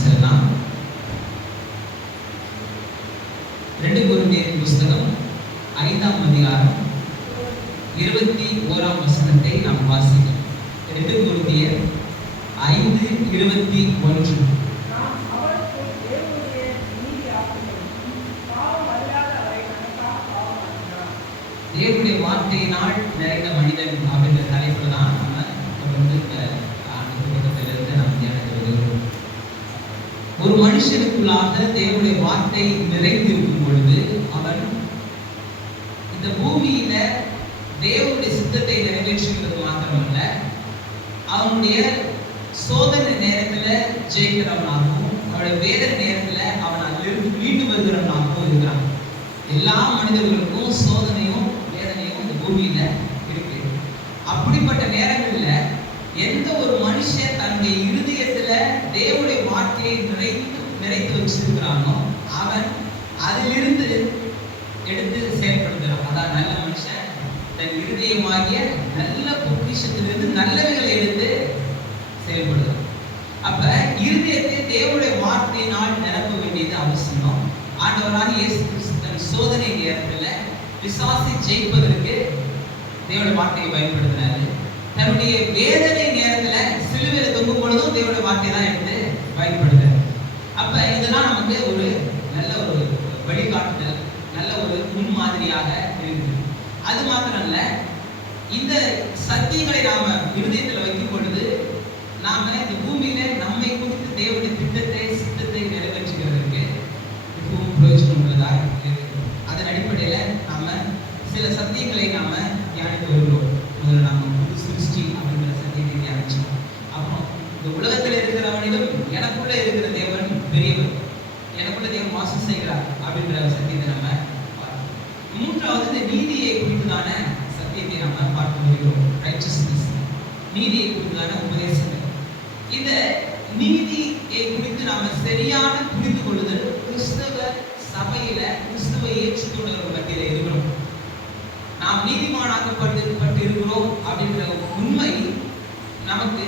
செல்லலாம். 2 கொரிந்தியர் புஸ்தகம் 5ஆம் அதிகாரம் 21ஆம் வசனத்தை நாம் வாசிக்கலாம். 2 கொரிந்தியர் 5:21. தேவனுடைய வார்த்தையினால் நிறைந்த மனிதன் அப்படின்ற தலைப்பில் தான் நம்ம தொடர்ந்து புத்தகத்திலிருந்து நாம் தியானித்து வருகிறோம். ஒரு மனுஷனுக்குள்ளாக தேவனுடைய வார்த்தை நிறைந்திருக்கும் பொழுது அவன் இந்த பூமியில தேவனுடைய சித்தத்தை நிறைவேற்றுகிறது மாத்திரமல்ல, அவனுடைய சோதனை நேரத்துல ஜெயிக்கிறவனாகவும் அவனுடைய வேதனை நேரத்துல அவன் அதிலிருந்து மீண்டு வருகிறவனாகவும் இருக்கிறான். எல்லா மனிதர்களுக்கும் சோதனையும் வேதனையும் இந்த பூமியில இருக்கு. அப்படிப்பட்ட நேரங்கள்ல எந்த ஒரு மனுஷன் தன்னுடைய இருதயத்துல தேவனுடைய வார்த்தையை நிறைத்து வச்சிருக்கிறானோ அவன் அதிலிருந்து எடுத்து செயல்படுகிறான். அதான் நல்ல மனுஷன் தன் இருதயமாகிய நல்ல பொக்கிஷத்திலிருந்து நல்லவைகளை எடுத்து செயல்படுகிறான். அப்ப இருதயத்தை தேவனுடைய வார்த்தையினால் நிரப்ப வேண்டியது அவசியம். ஆண்டவராக இயேசு கிறிஸ்து தன் சோதனை நேரத்துல பிசாசை ஜெயிப்பதற்கு தேவனுடைய வார்த்தையை பயன்படுத்தினாரு. தன்னுடைய வேதனை நேரத்துல சிலுவையில தொங்கும் பொழுதும் தேவனுடைய வார்த்தையை தான் எடுத்து பயன்படுத்தாரு. அப்ப இதெல்லாம் நமக்கு ஒரு நல்ல ஒரு வழிகாட்டுதல், நல்ல ஒரு முன்மாதிரியாக இருக்குது. அது மாத்திரம் இல்ல, இந்த சத்தியங்களை நாம இருதயத்துல வைக்கும் பொழுது நாம இந்த பூமியில நம்மை குறித்து தேவனுடைய திட்டத்தை சித்தத்தை நிறைவேற்றுகிறதற்கு மிகவும் பிரயோஜனம் உள்ளதாக இருக்கு. அதன் அடிப்படையில நாம சில சத்தியங்களை நாம தியானித்து வருகிறோம். முதல்ல நாம புது சிருஷ்டி அப்படிங்கிற சத்தியத்தை தியானிச்சோம். அப்புறம் இந்த உலகத்தில் இருக்கிறவனிடம் எனக்குள்ள இருக்கிற தேவன் பெரியவர், எனக்குள்ள தேவன் வாசம் செய்கிறார் அப்படின்ற சத்தியத்தை நம்ம பார்க்கிறோம். மூன்றாவது இந்த நீதியை குறித்ததான சத்தியத்தை நாம பார்க்க வருகிறோம். ரைச்சஸ்னஸ், நீதியை குறித்ததான உபதேசங்கள். இந்த நீதியை குறித்து நாம சரியான புரிந்து கொள்ளுதல் கிறிஸ்தவ சபையில கிறிஸ்துவை ஏற்றுக்கொண்டவர்கள் மத்தியில இருக்கிறோம். நாம் நீதிமானாக்கப்பட்டு இருக்கிறோம் அப்படின்ற உண்மை நமக்கு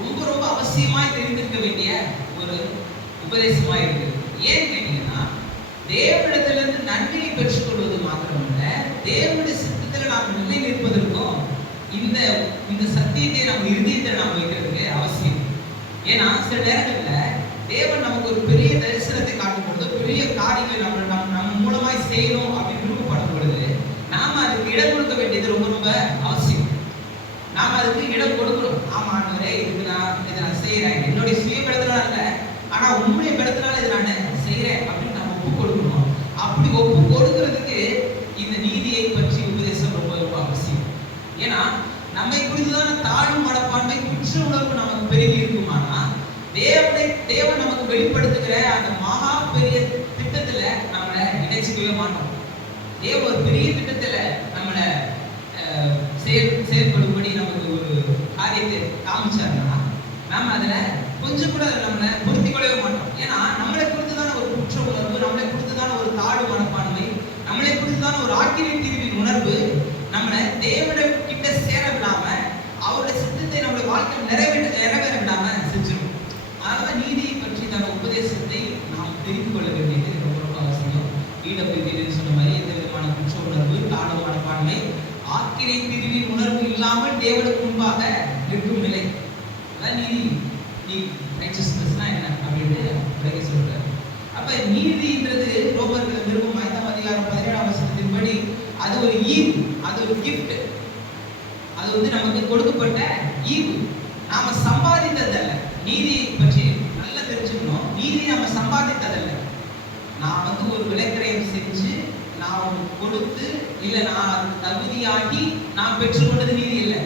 ரொம்ப ரொம்ப அவசியமாய் தெரிந்திருக்க வேண்டிய ஒரு உபதேசமா இருக்கு. ஏன் கேட்டீங்கன்னா, தேவனிடத்திலிருந்து நன்மையை பெற்றுக்கொள்வது மாத்திரமல்ல, தேவனுடைய சித்தத்தில் நாம் நிலை நிற்பதற்கும் இந்த சத்தியத்தை நம்ம இருதயத்தில் நாம் வைக்கிறதுக்கு அவசியம். ஏன்னா சில நேரங்கள்ல தேவன் நமக்கு ஒரு பெரிய தரிசனத்தை காட்டும் பொழுது, பெரிய காரியங்களை நம்ம மூலமாய் செய்யணும் அப்படின்னு விருப்பப்படும் பொழுது நாம அதுக்கு இடம் கொடுக்க வேண்டியது ரொம்ப ரொம்ப அவசியம். நாம அதுக்கு இடம் கொடுக்கணும். ஆமா ஆண்டவரே, இதை நான் செய்யறேன், என்னுடைய சுய பலத்தினால இல்ல, ஆனா உண்மையை பலத்தினால இதை நான் செய்யறேன் அப்படின்னு நம்ம ஒப்பு கொடுக்கணும். அப்படி ஒப்பு கொடுக்கறதுக்கு இந்த நீதியை பற்றி உபதேசம் ரொம்ப ரொம்ப அவசியம். ஏன்னா நம்மை குறித்துதான தாழ்வு மனப்பான்மை, குற்ற உணர்வு நமக்கு பெருகி இருக்குமானா தேவன் நமக்கு வெளிப்படுத்துகிற அந்த மகா பெரிய திட்டத்துல நம்மளை இணைச்சிக்கவே மாட்டோம். தேவன் ஒரு பெரிய திட்டத்துல நம்மளை செயல்படும்படி நமக்கு ஒரு காரியத்தை காமிச்சாருன்னா நாம அதுல கொஞ்சம் கூட நம்மளை பொருத்தி கொள்ளவே மாட்டோம். ஏன்னா நம்மளை குறித்துதான ஒரு குற்ற உணர்வு, நம்மளை குறித்துதான ஒரு தாழ்வு மனப்பான்மை, நம்மளை குறித்துதான ஒரு ஆக்கினை தீர்வின் உணர்வு நம்மளை தேவனை கிட்ட சேர விடாம அவருடைய சித்தத்தை நம்முடைய வாழ்க்கையில் நிறைவேற விடாம செஞ்சிடும். அதனால நீதியை பற்றி தன் உபதேசத்தை நாம் தெரிந்து கொள்ள வேண்டியது ரொம்ப ரொம்ப அவசியம். ஈடபிள்யூ சொன்ன மாதிரி எந்த விதமான குற்ற உணர்வு, தாழ்வு மனப்பான்மை, ஆக்கினை தீர்வின் உணர்வு இல்லாமல் தேவனுக்கு முன்பாக நிற்கும் நிலை, அதான் நீதி. ரைச்சஸ்னஸ்னா என்ன அப்படின்னு விளக்கி சொல்றாரு. அப்ப நீதின்றது ரோமர்கள் நிருபம் 5ஆம் அதிகாரம் 17ஆம் வசனத்தின்படி அது ஒரு ஈவு, அது ஒரு கிஃப்ட், அது நமக்கு கொடுக்கப்பட்ட ஈவு. நாம சம்பாதித்ததல்ல. நீதியை பற்றி நல்லா தெரிஞ்சுக்கணும். நீதி நம்ம சம்பாதித்ததல்ல. நான் ஒரு விலைக்கிரயம் செஞ்சு நான் கொடுத்து இல்ல நான் அது தகுதியாகி நான் பெற்றுக்கொண்டது நீதி இல்லை.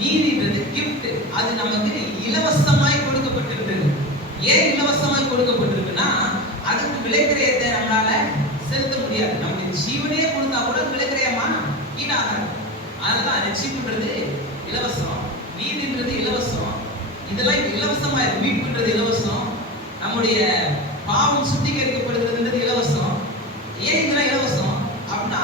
நீதின்றது கிஃப்ட், அது நமக்கு இலவசமாய் கொடுக்கப்பட்டிருக்கிறது. ஏன் இலவசமாய் கொடுக்கப்பட்டிருக்குன்னா, அதுக்கு விலைக்கிரயத்தை நம்மளால செலுத்த முடியாது. நம்முடைய ஜீவனே கொடுத்தா கூட விலைக்கிரயமா ஈடாகாது. அதனால ரட்சிப்புன்றது இலவசம், நீதின்றது இலவசம். இதெல்லாம் இலவசமா இருக்கு. மீட்புன்றது இலவசம், நம்முடைய பாவம் சுத்திகரிக்கப்படுகிறதுன்றது இலவசம். ஏன் இதெல்லாம் இலவசம் அப்படின்னா,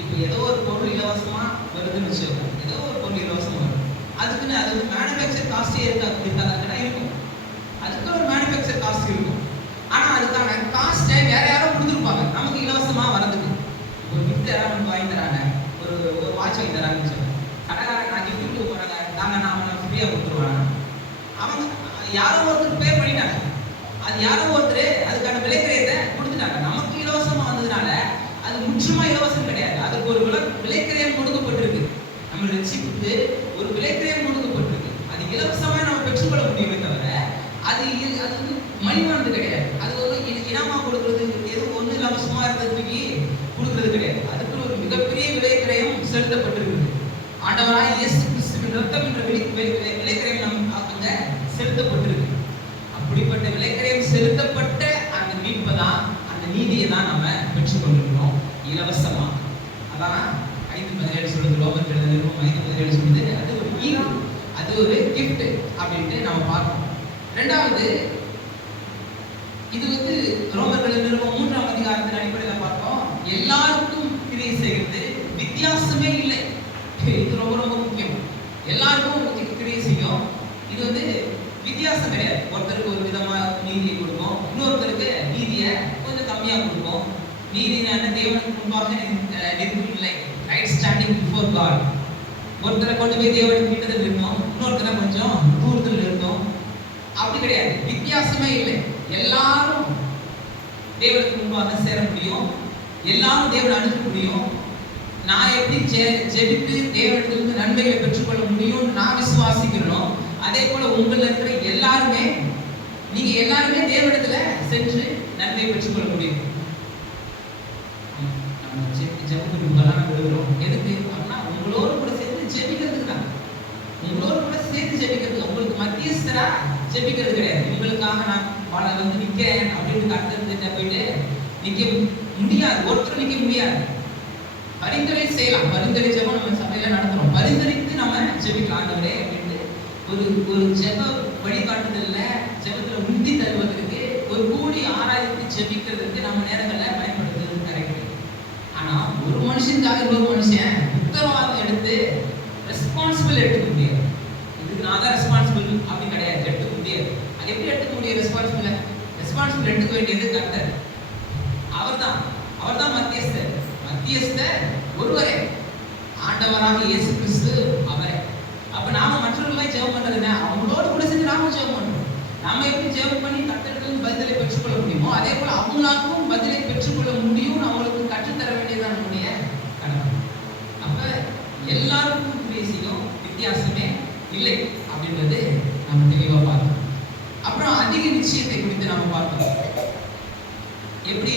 இப்போ ஏதோ ஒரு பொருள் இலவசமா வருதுன்னு வச்சுக்கோங்க. ஏதோ ஒரு பொருள் இலவசமா வரும், அதுக்குன்னு அது மேனுஃபேக்சர் காஸ்டே இருக்காதுன்னா இருக்கும். அதுக்கு ஒரு மேனுஃபேக்சர் யாரோ ஒருத்தர் பே பண்ணிட்டாங்க. அது யாரோ ஒருத்தர் அதுக்கான விலைக்கிரயத்தை கொடுத்துட்டாங்க. நமக்கு இலவசமா வந்ததுனால அது முற்றுமா இலவசம் கிடையாது. அதுக்கு ஒரு விலைக்கிரயம் கொடுக்கப்பட்டிருக்கு. நம்ம ரட்சிப்புக்கு ஒரு விலைக்கிரயம் கொடுக்கப்பட்டிருக்கு. அது இலவசமா நம்ம பெற்றுக்கொள்ள முடியுமே தவிர அது வந்து மலிவானது கிடையாது. அது ஒரு இனமா கொடுக்கறது, ஏதோ ஒண்ணு இலவசமா இருக்கிறதுக்கு கொடுக்கறது கிடையாது. அதுக்கு ஒரு மிகப்பெரிய விலைக்கிரயம் செலுத்தப்பட்டிருக்கு. ஆண்டவராய் இயேசு கிறிஸ்துவின் ரத்தம் என்ற விலைக்கிரயம் அங்க செலுத்தப்பட்டிருக்கு. அப்படிப்பட்ட விலைக்கிரயம் செலுத்தப்பட்ட அந்த மீட்பை தான், அந்த நீதியை தான் நம்ம பெற்றுக்கொண்டிருக்கிறோம் இலவசமா. அதான் 5:17 சொல்லுது, ரோமர் எழுதின நிருபம் 5:17 சொல்லுது, அது ஒரு ஈவு, அது ஒரு கிஃப்ட் அப்படின்ட்டு நம்ம பார்க்கணும். ரெண்டாவது, இது வந்து ரோமர் நிருபம் 3ஆம் அதிகாரத்தின் அடிப்படையில் பார்த்தோம். எல்லாருக்கும் கிரியை செய்கிறது வித்தியாசமே இல்லை. இது ரொம்ப ரொம்ப முக்கியம். எல்லாருக்கும் கிரியை செய்யும். இது வந்து வித்தியாசம் கிடையாது. ஒருத்தருக்கு ஒரு விதமா நீதியை கொடுக்கும், இன்னொருத்தருக்கு நீதியை கொஞ்சம் கம்மியா கொடுக்கும். நீதி தேவனுக்கு முன்பாக நிற்கும், ரைட் ஸ்டாண்டிங் பிஃபோர் காட். ஒருத்தரை கொண்டு போய் தேவனுக்கு கிட்டத்தில் இருக்கணும், இன்னொருத்தரை கொஞ்சம் தூரத்தில் இருக்கணும். அப்படி கிடையாது, வித்தியாசமே இல்லை. எல்லாரும் தேவனுக்கு முன்பாக சேர முடியும், எல்லாரும் தேவனை அணுக முடியும். நான் எப்படி ஜெபித்து தேவனிடத்திலிருந்து நன்மைகளை பெற்றுக்கொள்ள முடியும் நான் விசுவாசிக்கிறேனோ, அதே போல உங்கள் இருக்கிற எல்லாருமே, நீங்க எல்லாருமே தேவனிடத்துல சென்று நன்மை பெற்றுக்கொள்ள முடியும். நம்ம ஜெபத்துக்கு பலனா கொடுக்கிறோம். எதுக்கு அப்படின்னா உங்களோடு கூட சேர்ந்து ஜெபிக்கிறதுக்கு தான். உங்களோடு கூட சேர்ந்து ஜெபிக்கிறது, உங்களுக்கு மத்தியஸ்தரா ஜெபிக்கிறது கிடையாது. உங்களுக்காக நான் வந்து நிற்கிறேன் அப்படின்னு கருத்து போயிட்டு நிற்க முடியாது. ஒருத்தர் நிற்க முடியாது. பரிந்துரை செய்யலாம். பரிந்துரை ஜெபம் நம்ம சபையில நடத்துறோம். பரிந்துரைத்து நம்ம ஜெபிக்கலாம். ஆண்டவரே அப்படின்ட்டு ஒரு ஜெப வழிகாட்டுதல்ல ஜெபத்துல உந்தி தருவதற்கு, ஒரு கூடி ஆராய்ச்சி ஜெபிக்கிறதுக்கு நம்ம நேரங்கள்ல பயன்படுத்துறது கரெக்ட். ஆனா ஒரு மனுஷனுக்காக இன்னொரு மனுஷன் உத்தரவாதம் எடுத்து ரெஸ்பான்சிபிள் எடுத்துக்க முடியாது. இதுக்கு நான் தான் ரெஸ்பான்சிபிள் அப்படி கிடையாது, எடுத்துக்க முடியாது. அது எப்படி எடுத்துக்க முடியும்? ரெஸ்பான்சிபிள் எடுத்துக்க வேண்டியது கர்த்தர். அவர்தான் மத்தியஸ்தர். மத்தியஸ்தர் ஒருவரே, ஆண்டவராக இயேசு கிறிஸ்து அவரே. அப்ப நாம மற்றவர்களாய் ஜெபம் பண்றதுன்னா அவங்களோட கூட சேர்ந்து நாம ஜெபம் பண்றோம். நம்ம எப்படி ஜெபம் பண்ணி கர்த்தரிடமிருந்து பதிலை பெற்றுக்கொள்ள முடியுமோ, அதே போல அவங்களுக்கும் பதிலை பெற்றுக்கொள்ள முடியும். அவங்களுக்கு கற்றுத்தர வேண்டியதான் நம்முடைய கடமை. அப்ப எல்லாருக்கும் கிரியை செய்யும், வித்தியாசமே இல்லை அப்படின்றது நம்ம தெளிவா பார்க்கணும். அப்புறம் அதிக நிச்சயத்தை குறித்து நாம பார்க்கணும். எப்படி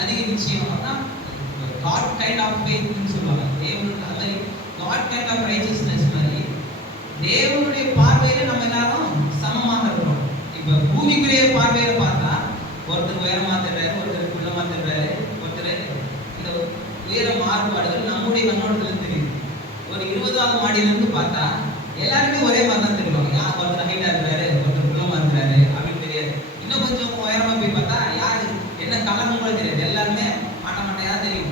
அதிக நிச்சயம் அப்படின்னா God kind of faith ன்னு சொல்லுவாங்க. தேவனுடைய அது மாதிரி God kind of righteousness மாதிரி தேவனுடைய பார்வையில நம்ம எல்லாரும் சமமாக இருக்கிறோம். இப்ப பூமிக்குரிய பார்வையில பார்த்தா ஒருத்தர் உயரமா தெரிறாரு, ஒருத்தர் குள்ளமா தெரிறாரு, ஒருத்தர் இந்த உயர மாறுபாடுகள் நம்முடைய கண்ணோட்டத்துல தெரியுது. ஒரு 20ஆவது மாடியில இருந்து பார்த்தா எல்லாருமே ஒரே மாதிரி தான் தெரிவாங்க. ஒருத்தர் ஹைட்டா இருக்கிறாரு, ஒருத்தர் குள்ளமா இருக்கிறாரு அப்படின்னு தெரியாது. இன்னும் கொஞ்சம் உயரமா போய் பார்த்தா யாரு என்ன கலர் கூட தெரியாது. எல்லாருமே மட்டையா தெரியும்.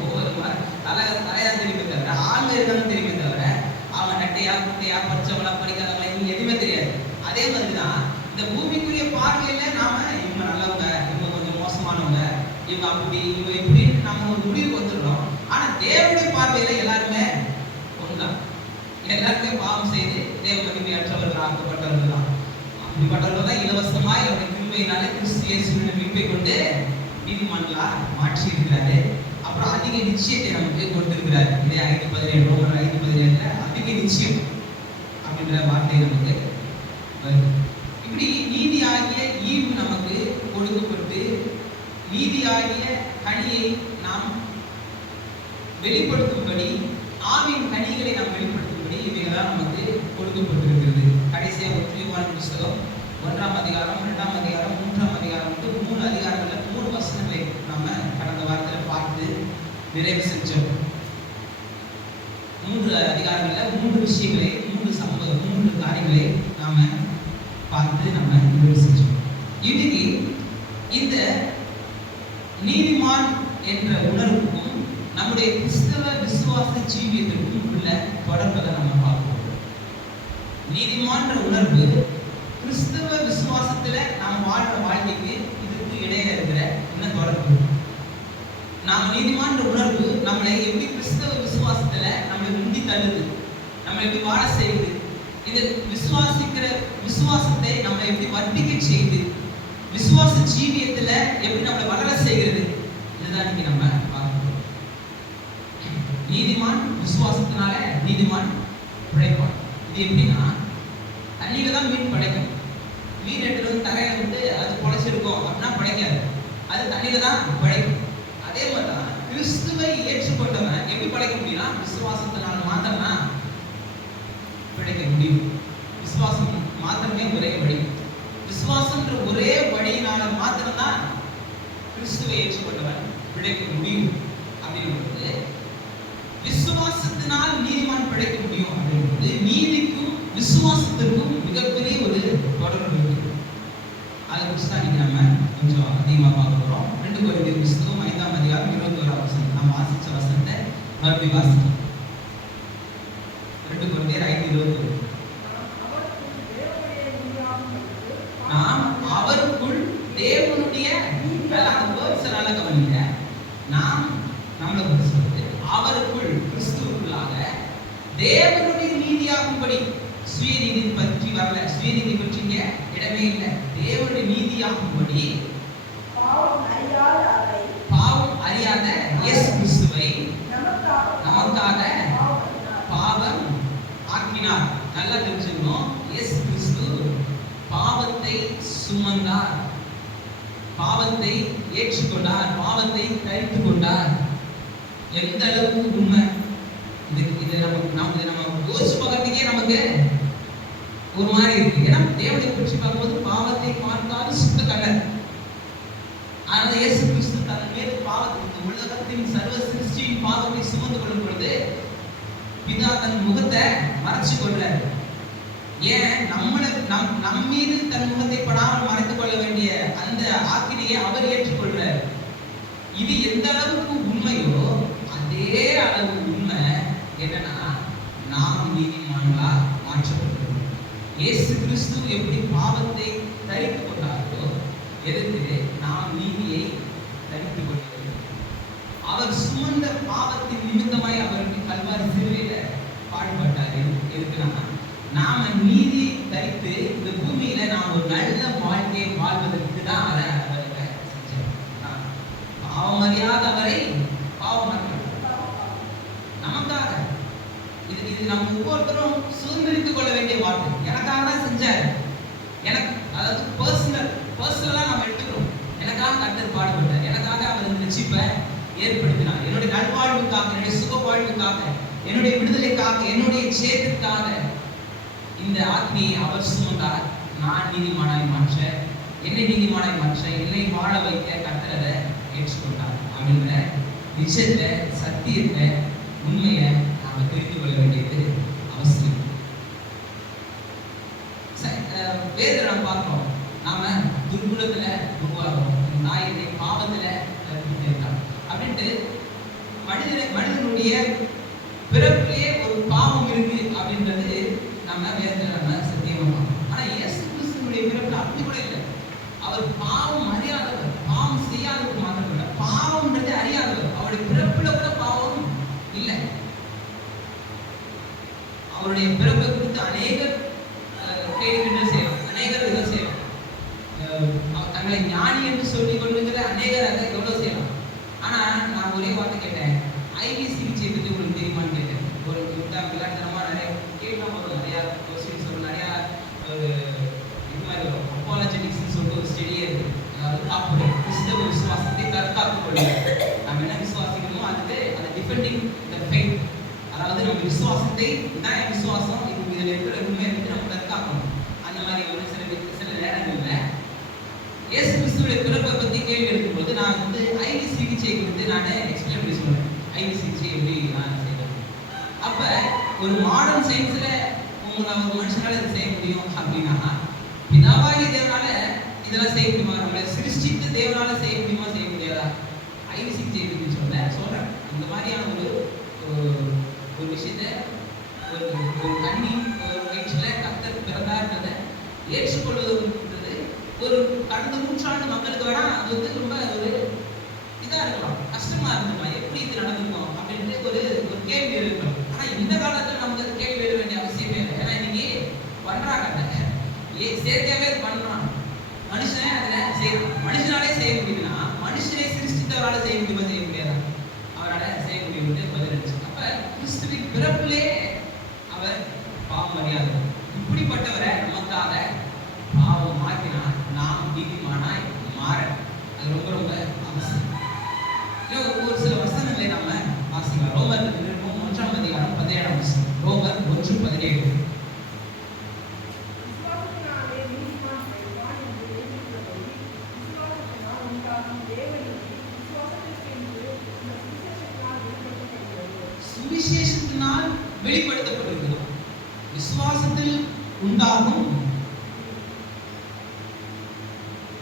தலையா தெரியுமே தவிர ஆள் இருக்கான்னு தெரியுமே தவிர அவன் நட்டையா குட்டையா படிச்சவங்களா படிக்காதவங்களா இவங்க எதுவுமே தெரியாது. அதே மாதிரிதான் இந்த பூமிக்குரிய பார்வையில நாம இவங்க நல்லவங்க, இவங்க கொஞ்சம் மோசமானவங்க, இவங்க அப்படி இவங்க இப்படி நம்ம ஒரு முடிவுக்கு வந்துடுறோம். ஆனா தேவனுடைய பார்வையில எல்லாருமே ஒன்றுதான். எல்லாருமே பாவம் செய்து தேவ மகிமையற்றவர்கள் ஆக்கப்பட்டவர்கள் தான். அப்படிப்பட்டவர்கள் தான் இலவசமாய் அவருடைய கிருபையினாலே கிறிஸ்து இயேசுவின் மீட்பை கொண்டு நீதிமான்களா மாற்றி இருக்கிறாரு. அப்புறம் அதிக நிச்சயத்தை நமக்கு கொடுத்திருக்கிறார். இதே 5:17 ரோமர் 5:17 அதிக நிச்சயம் அப்படின்ற வார்த்தை நமக்கு வருது. இப்படி நீதியாகிய ஈவு நமக்கு கொடுக்கப்பட்டு நீதியாகிய கனியை நாம் வெளிப்படுத்தும்படி, ஆவின் கனிகளை நாம் வெளிப்படுத்தும்படி இவைகளாம் நமக்கு கொடுக்கப்பட்டிருக்கிறது. கடைசியா யோவான் புத்தகம் 1ஆம் அதிகாரம், 2ஆம் அதிகாரம், 3ஆம் அதிகாரம், 3 அதிகாரங்கள்ல 3 வசனங்களை நாம கடந்த வாரத்தில் பார்த்து நிறைவு செஞ்சோம். 3 அதிகாரங்கள்ல 3 விஷயங்களை, 3 காரியங்களை நாம பார்த்து நம்ம நிறைவு செஞ்சோம். இன்னைக்கு இந்த நீதிமான் என்ற உணர்வுக்கும் நம்முடைய கிறிஸ்தவ விசுவாச ஜீவியத்திற்கும் உள்ள தொடர்பை நம்ம பார்ப்போம். நீதிமான்ற உணர்வு கிறிஸ்தவ விசுவாசத்துல நாம் வாழ்ற வாழ்க்கைக்கு இதுக்கு இடையில இருக்கிற என்ன தொடர்பு? நாம் நீதிமான்ற உணர்வு நம்மளை எப்படி கிறிஸ்தவ விசுவாசத்துல நம்மளை உந்தி தள்ளுது, நம்ம எப்படி வாழ செய்யுது, இந்த விசுவாசிக்கிற விசுவாசத்தை நம்ம எப்படி வர்த்திக்க செய்து விசுவாச ஜீவியத்துல எப்படி நம்மளை வளர செய்கிறது, இதுதான் இன்னைக்கு நம்ம பார்க்கிறோம். நீதிமான் விசுவாசத்தினால நீதிமான் பிழைப்பான். இது எப்படின்னா, தண்ணியில தான் மீன் படைக்கும். மீன் எடுத்து வந்து தரையில விட்டு அது பொழைச்சிருக்கும் அப்படின்னா படைக்காது, அது தண்ணியில தான் படைக்கும். அதே மாதிரிதான் கிறிஸ்துவை ஏற்றுக்கொண்டவன் எப்படி படைக்க முடியும்னா, விசுவாசத்தினால மாத்திரம்தான் பிழைக்க முடியும். விசுவாசம் மாத்திரமே ஒரே வழி. விசுவாசம்ன்ற ஒரே வழியினால மாத்திரம்தான் கிறிஸ்துவை ஏற்றுக்கொண்டவன் பிழைக்க முடியும். அப்படின்றது விசுவாசத்தினால் நீதிமான் பிழைக்க முடியும். அப்படின்றது நீதிக்கும் விசுவாசத்திற்கும் மிகப்பெரிய ஒரு தொடர்பு இருக்கு. அதை குறித்து தான் இன்னைக்கு நம்ம கொஞ்சம் அதிகமாக பார்க்க போறோம். 2 கொரிந்தியர் புத்தகம் 5ஆம் அதிகாரம் 21ஆம் வசனம் நம்ம வாசிச்ச வசனத்தை மறுபடியும் வாசிக்கலாம். 2 கொரிந்தியர் 5:21. நாம் அவருக்குள் தேவனுடைய கவனிங்க. நாம் நம்மளை பற்றி சொல்றது அவருக்குள் கிறிஸ்துவுக்குள்ளாக தேவனுடைய நீதியாகும்படி, சுயநீதி பற்றி வரல, சுயநீதி பற்றிங்க இடமே இல்லை. தேவனுடைய நீதியாகும்படி பாவம் அறியாத இயேசு கிறிஸ்துவை நமக்காக பாவம் ஆக்கினார். நல்லா தெரிஞ்சுக்கணும், இயேசு கிறிஸ்து பாவத்தை சுமந்தார், பாவத்தை ஏற்றுக்கொண்டார், பாவத்தை தரித்துக் கொண்டார். எந்த அளவுக்கு உண்மை இதை நம்ம யோசிச்சு பார்க்கறதுக்கே நமக்கு ஒரு மாதிரி இருக்கு. ஏன்னா தேவனை பற்றி பார்க்கும்போது பாவத்தை பார்க்காத சுத்த கண்ணர். ஆனால் இயேசு கிறிஸ்து தன் மேல் பாவத்தை, உலகத்தின் சர்வ சிருஷ்டியின் பாவத்தை சுமந்து கொள்ளும் பொழுது பிதா தன் முகத்தை மறைச்சு கொள்றார். ஏன் நம் மீது தன் முகத்தை படாமல் மறைத்துக் கொள்ள வேண்டிய அந்த ஆக்கினையை அவர் ஏற்றுக்கொள்றார். இது எந்த அளவுக்கு உண்மையோ அதே அளவு உண்மை என்னன்னா, நாம் நீதிமான்களா மாற்றப்படுகிறோம். இயேசு கிறிஸ்து எப்படி பாவத்தை தரித்துக் கொண்டாரோ, எதுக்கு நாம் நீதியை தரித்துக் கொள்கிறோம். அவர் சுமந்த பாவத்தின் நிமித்தமாய் அவருக்கு கல்வாரி சிலுவையில பாடுபட்டார். எதுக்குன்னா, நாம நீதி தரித்து இந்த பூமியில நாம் ஒரு நல்ல வாழ்க்கையை வாழ்வதற்கு தான் அதை செஞ்சார். பாவம் அறியாதவரை பாவம் நமக்காக. இது நம்ம ஒவ்வொருத்தரும் சுதந்திரித்துக் கொள்ள வேண்டிய வார்த்தை. எனக்காக தான் செஞ்சார். எனக்கு அதாவது பர்சனலா நம்ம எடுத்துக்கிறோம். எனக்காக கர்த்தர் பாடுபட்டார், எனக்காக அவர் இந்த ரட்சிப்பை ஏற்படுத்தினார். என்னுடைய நல்வாழ்வுக்காக, என்னுடைய சுக வாழ்வுக்காக, என்னுடைய விடுதலைக்காக, என்னுடைய சேதத்துக்காக இந்த ஆத்மியை அவர் சுமந்தார். நான் நீதிமானாய் மாற்ற, என்னை நீதிமானாய் மாற்ற, என்னை வாழ வைக்க கர்த்தரை ஏற்றுக்கொண்டார். அப்படிங்கிற நிச்சயத்தை, சத்தியத்தை, உண்மையை நாம தெரிந்து கொள்ள வேண்டியது அவசியம். வேத நாம் பார்க்கிறோம், நாம துர்குணத்துல உருவாகிறோம், நாயினை பாவத்துல அப்படின்ட்டு மனிதனுடைய பிறப்பிலே ஒரு பாவம் இருக்கு அப்படின்றது நம்ம வேதத்துல நம்ம சத்தியமா பார்க்கிறோம். ஆனா இயேசு கிறிஸ்துவினுடைய பிறப்புல அப்படி கூட இல்லை. அவர் பாவம் அறியாதவர், பாவம் செய்யாதவர் மாத்திரம் இல்லை, பாவம்ன்றது அறியாதவர். அவருடைய பிறப்புல கூட பாவம் இல்லை. அவருடைய பிறப்பை குறித்து அநேகர் கேள்விகள் செய்யலாம், அநேகர் இதை செய்யலாம். தங்களை ஞானி என்று சொல்லிக் கொள்ளுங்கிற அநேகர் அதை எவ்வளவு செய்யலாம். ஆனா நான் ஒரே வார்த்தை கேட்டேன், ஐவி சிகிச்சை பற்றி உங்களுக்கு தெரியுமான்னு கேட்டேன். ஒரு விளையாட்டுத்தனமா நிறைய கேட்காம வரும், நிறைய கொஸ்டின்ஸ் வரும், நிறைய இது மாதிரி வரும். அப்பாலஜெட்டிக்ஸ்ன்னு சொல்லிட்டு ஒரு ஸ்டடியே இருக்கு. அதாவது காப்புரை கிறிஸ்தவ விசுவாசத்தை தற்காத்துக் கொள்ளுங்க. நம்ம என்ன விசுவாசிக்கணுமோ அதுக்கு அந்த டிஃபெண்டிங் த ஃபெய்த், அதாவது நம்ம விசுவாசத்தை, இதான் என் விசுவாசம், இதில் இருக்கிற உண்மையை வந்து நம்ம தற்காக்கணும். அந்த மாதிரி ஒரு சில நேரங்கள்ல இயேசு கிறிஸ்துவோட பிறப்பை பற்றி கேள்வி எடுக்கும்போது நான் வந்து ஐவி சிகிச்சை குறித்து நான் எக்ஸ்பிளைன் பண்ணி சொல்றேன். ஐவி சிகிச்சை எப்படி நான் செய்வேன். அப்ப ஒரு மாடர்ன் சயின்ஸ்ல ஒரு மனுஷனால இதை செய்ய முடியும் அப்படின்னா, பிதாவாகிய தேவனால இதெல்லாம் செய்ய முடியுமா? நம்மளை சிருஷ்டித்து தேவனால செய்ய முடியுமா, செய்ய முடியாதா? ஐவி சிகிச்சை இருக்குன்னு சொல்றேன். இந்த மாதிரியான ஒரு விஷயத்த ஒரு கண்ணி ஒரு வயிற்றுல கர்த்தர் பிறந்தார்ன்றதை ஏற்றுக்கொள்வதுன்றது ஒரு கடந்த நூற்றாண்டு மக்களுக்கு வேணா அது வந்து ரொம்ப ஒரு இதா இருக்கலாம், கஷ்டமா இருந்திருக்கலாம். எப்படி இது நடந்திருக்கும் அப்படின்ட்டு ஒரு கேள்வி இருக்கலாம். ஆனா இந்த காலத்துல நமக்கு கேள்வி எழுத வேண்டிய அவசியமே இல்லை. ஏன்னா இன்னைக்கு பண்றாங்க. செயற்கையாவே பண்றான். மனுஷன் அதுல செய்யறான். மனுஷனாலே செய்ய முடியுதுன்னா மனுஷனை சிருஷ்டித்தவரால செய்ய முடியுமா? செய்ய முடியாதா? அவரால் செய்ய முடியும்னு பதிலளிச்சு. அப்ப கிறிஸ்துவின் பிறப்பிலே அவர் பாவம் அறியாது. இப்படிப்பட்டவரை நமக்காக பாவம் மாற்றினார். நாம் நீதிமானாய் மாற அது ரொம்ப ரொம்ப அவசியம். ஒரு சில வசனங்களை நம்ம வாசிக்கலாம். ரோமர் 1:17. ரோமர் 1:17. சுவிசேஷத்தினால் வெளிப்படுத்தப்பட்டிருக்கிறது. விசுவாசத்தில் உண்டாகும்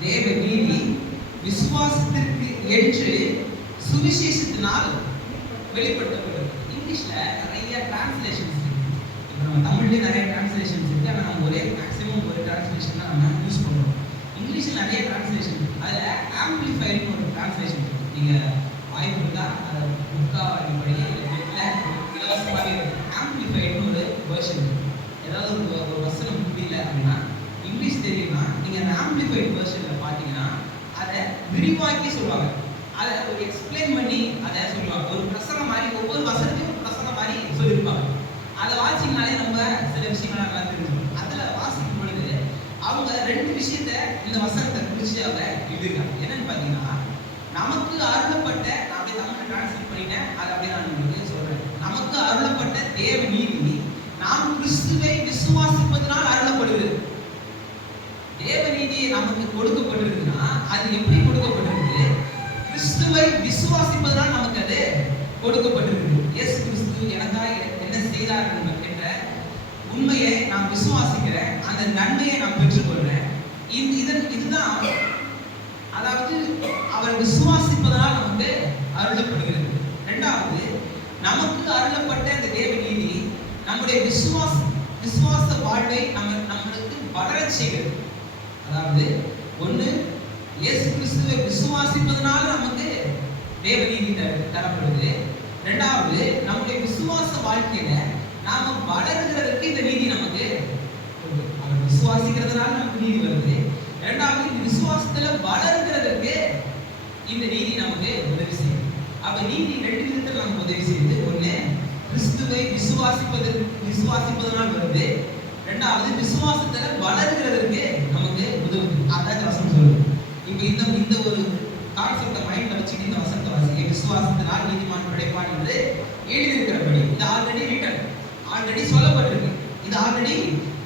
தேவ நீதி விசுவாசத்திற்கு என்று சுவிசேஷத்தினால் வெளிப்படுத்தப்பட்டிருக்கு. இங்கிலீஷ்ல நிறைய டிரான்ஸ்லேஷன்ஸ் இருக்கு. இப்போ நம்ம தமிழ்லேயே நிறைய டிரான்ஸ்லேஷன்ஸ் இருக்கு. ஆனால் நம்ம மேக்ஸிமம் ஒரு டிரான்ஸ்லேஷன் தான் நம்ம யூஸ் பண்ணுறோம். இங்கிலீஷில் நிறைய டிரான்ஸ்லேஷன் இருக்கு. அதில் ஆம்பிளிஃபைடுன்னு ஒரு டிரான்ஸ்லேஷன் இருக்கு. நீங்கள் வாய்ப்பு இருந்தால் அதை புக்காக அடிப்படை இலவசமாகவே ஆம்பிளிஃபைடுன்னு ஒரு வெர்ஷன் இருக்கு. ஏதாவது ஒரு வசனம் புரியல அப்படின்னா இங்கிலீஷ் தெரியும்னா நீங்கள் அந்த ஆம்பிளிஃபைடு வெர்ஷனில் பார்த்தீங்கன்னா அதை விரிவாக்கி சொல்லுவாங்க. அதை ஒரு எக்ஸ்பிளைன் பண்ணி அதை சொல்லுவாங்க. ஒரு பிரசனம் மாதிரி ஒவ்வொரு வசனத்தையும் ஒரு பிரசனம் மாதிரி சொல்லியிருப்பாங்க. அதை வாசிங்கனாலே நம்ம சில விஷயங்கள் நல்லா தெரிஞ்சுக்கணும். அதில் வாசிக்கும் பொழுது அவங்க ரெண்டு விஷயத்த இந்த வசனத்தை குறித்து அவங்க எழுதிருக்காங்க. என்னன்னு பார்த்தீங்கன்னா, நமக்கு அருளப்பட்ட, நான் அப்படியே தமிழ் டிரான்ஸ்லேட் பண்ணிட்டேன், அதை அப்படியே நான் உங்களுக்கு சொல்றேன். நமக்கு அருளப்பட்ட தேவ நீதி நாம் கிறிஸ்துவை விசுவாசிப்பதனால் அருளப்படுகிறது. தேவ நீதியை நமக்கு கொடுக்கப்பட்டிருக்குன்னா அது எப்படி கொடுக்கப்பட்டிருக்கு? கிறிஸ்துவை விசுவாசிப்பதனால் நமக்கு அது கொடுக்கப்பட்டிருக்கு. இயேசு கிறிஸ்து எனக்காக என்ன செய்தார் என்ற உண்மையை நான் விசுவாசிக்கிறேன். அந்த நன்மையை நான் பெற்றுக்கொள்றேன். இதுதான், அதாவது அவர் விசுவாசிப்பதனால் நமக்கு அருளப்படுகிறது. இரண்டாவது, நமக்கு அருளப்பட்ட இந்த தேவ நீதி நம்முடைய விசுவாச வாழ்வை நம்மளுக்கு வளரச் செய்கிறது. அதாவது ஒன்று, இயேசு கிறிஸ்துவை விசுவாசிப்பதனால நமக்கு தேவ நீதி தரப்படுது. இரண்டாவது, நம்முடைய விசுவாச வாழ்க்கையில நாம வளர்கிறதுக்கு இந்த நீதி நமக்கு அவர் விசுவாசிக்கிறதுனால நமக்கு நீதி வருது. இரண்டாவது, இந்த விசுவாசத்துல வளர்கிறதுக்கு இந்த நீதி நமக்கு உதவி செய்யுது. அப்ப நீதி ரெண்டு விதத்துல நமக்கு உதவி செய்யுது. ஒண்ணு, கிறிஸ்துவை விசுவாசிப்பதனால் வருது. இரண்டாவது, விசுவாசத்துல வளர்கிறதுக்கு நமக்கு உதவுது. அதான் வசனம் சொல்லுது. இப்ப இந்த ஒரு கான்செப்டை மைண்ட்ல வச்சுட்டு இந்த வசனத்தை வாசிக்க, விசுவாசத்தினால் நீதிமான் பிழைப்பான் என்று எழுதியிருக்கிறபடி, இது ஆல்ரெடி ரிட்டன், ஆல்ரெடி சொல்லப்பட்டிருக்கு. இது ஆல்ரெடி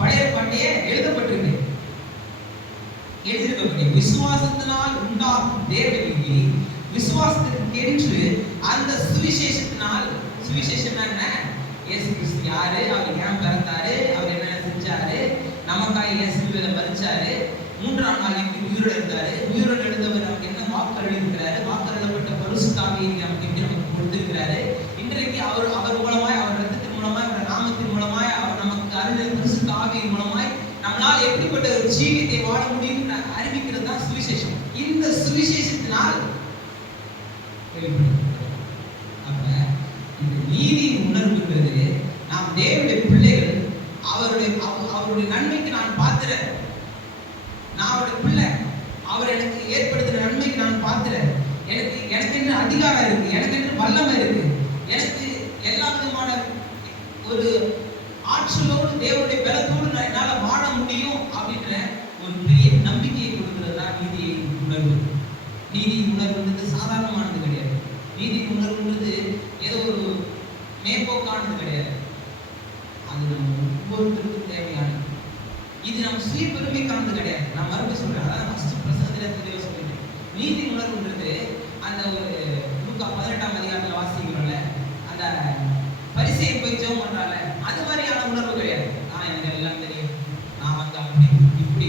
பழைய பாட்டியே எழுதப்பட்டிருக்கு. எழுதியிருக்கபடி விசுவாசத்தினால் உண்டாகும் தேவ நீதி விசுவாசத்திற்கு என்று அந்த சுவிசேஷத்தினால், சுவிசேஷம் என்ன? இயேசு கிறிஸ்து யாரு, அவர் ஏன் பிறந்தாரு, அவர் என்ன செஞ்சாரு, நமக்காக இயேசு மரிச்சாரு, மூன்றாம் நாள் உயிரோடு இருந்தாரு, உயிரோடு எழுந்தவர் நமக்கு என்ன வாக்குறுதி இருக்கிறாரு, வாக்குறுதிப்பட்ட பரிசுத்த ஆவியை நமக்கு எப்படி நமக்கு கொடுத்திருக்கிறாரு. இன்றைக்கு அவர் மூலமாய், அவர் ரத்தத்தின் மூலமாய், அவர் நாமத்தின் மூலமாய், அவர் நமக்கு அருள் பரிசுத்த ஆவியின் மூலமாய் நம்மளால் எப்படிப்பட்ட ஒரு ஜீவியத்தை வாழ முடியும் அறிவிக்கிறது தான் சுவிசேஷம். இந்த சுவிசேஷத்தினால் அப்ப இந்த நீதி உணர்வுங்கிறது, நாம் தேவனுடைய பிள்ளைகள், அவருடைய நன்மைக்கு நான் பாத்திரன், நான் அவருடைய பிள்ளை, அவர் எனக்கு ஏற்படுத்தின நன்மைக்கு நான் பாத்திரன், எனக்கு என்ன அதிகாரம் இருக்கு, எனக்கு என்ன வல்லமை இருக்கு, எனக்கு எல்லா விதமான ஒரு ஆற்றலோடு தேவனுடைய பலத்தோடு என்னால வாழ முடியும் அப்படின்ற ஒரு பெரிய நம்பிக்கையை கொடுக்கிறது தான் நீதி உணர்வு. நீதி உணர்வுன்றது சாதாரணமானது கிடையாது. நீதி உணர்வுன்றது ஏதோ ஒரு மேம்போக்கானது கிடையாது. அது நம்ம ஒவ்வொருத்தருக்கும் தேவையானது. இது நம்ம சுய பெருமைக்கானது கிடையாது. நான் மறுபடியும் சொல்றேன், அதான் ஃபர்ஸ்ட் பிரசங்கத்துல தெளிவா சொல்லிட்டேன். நீதி உணர்வுன்றது அந்த ஒரு லூக்கா 18ஆம் அதிகாரத்துல வாசிக்கிறோம்ல, அந்த பரிசேயன் போய் ஜெபம் பண்றால, அது மாதிரியான உணர்வு கிடையாது. எனக்கு எல்லாம் தெரியும், நான் வந்து அப்படி இப்படி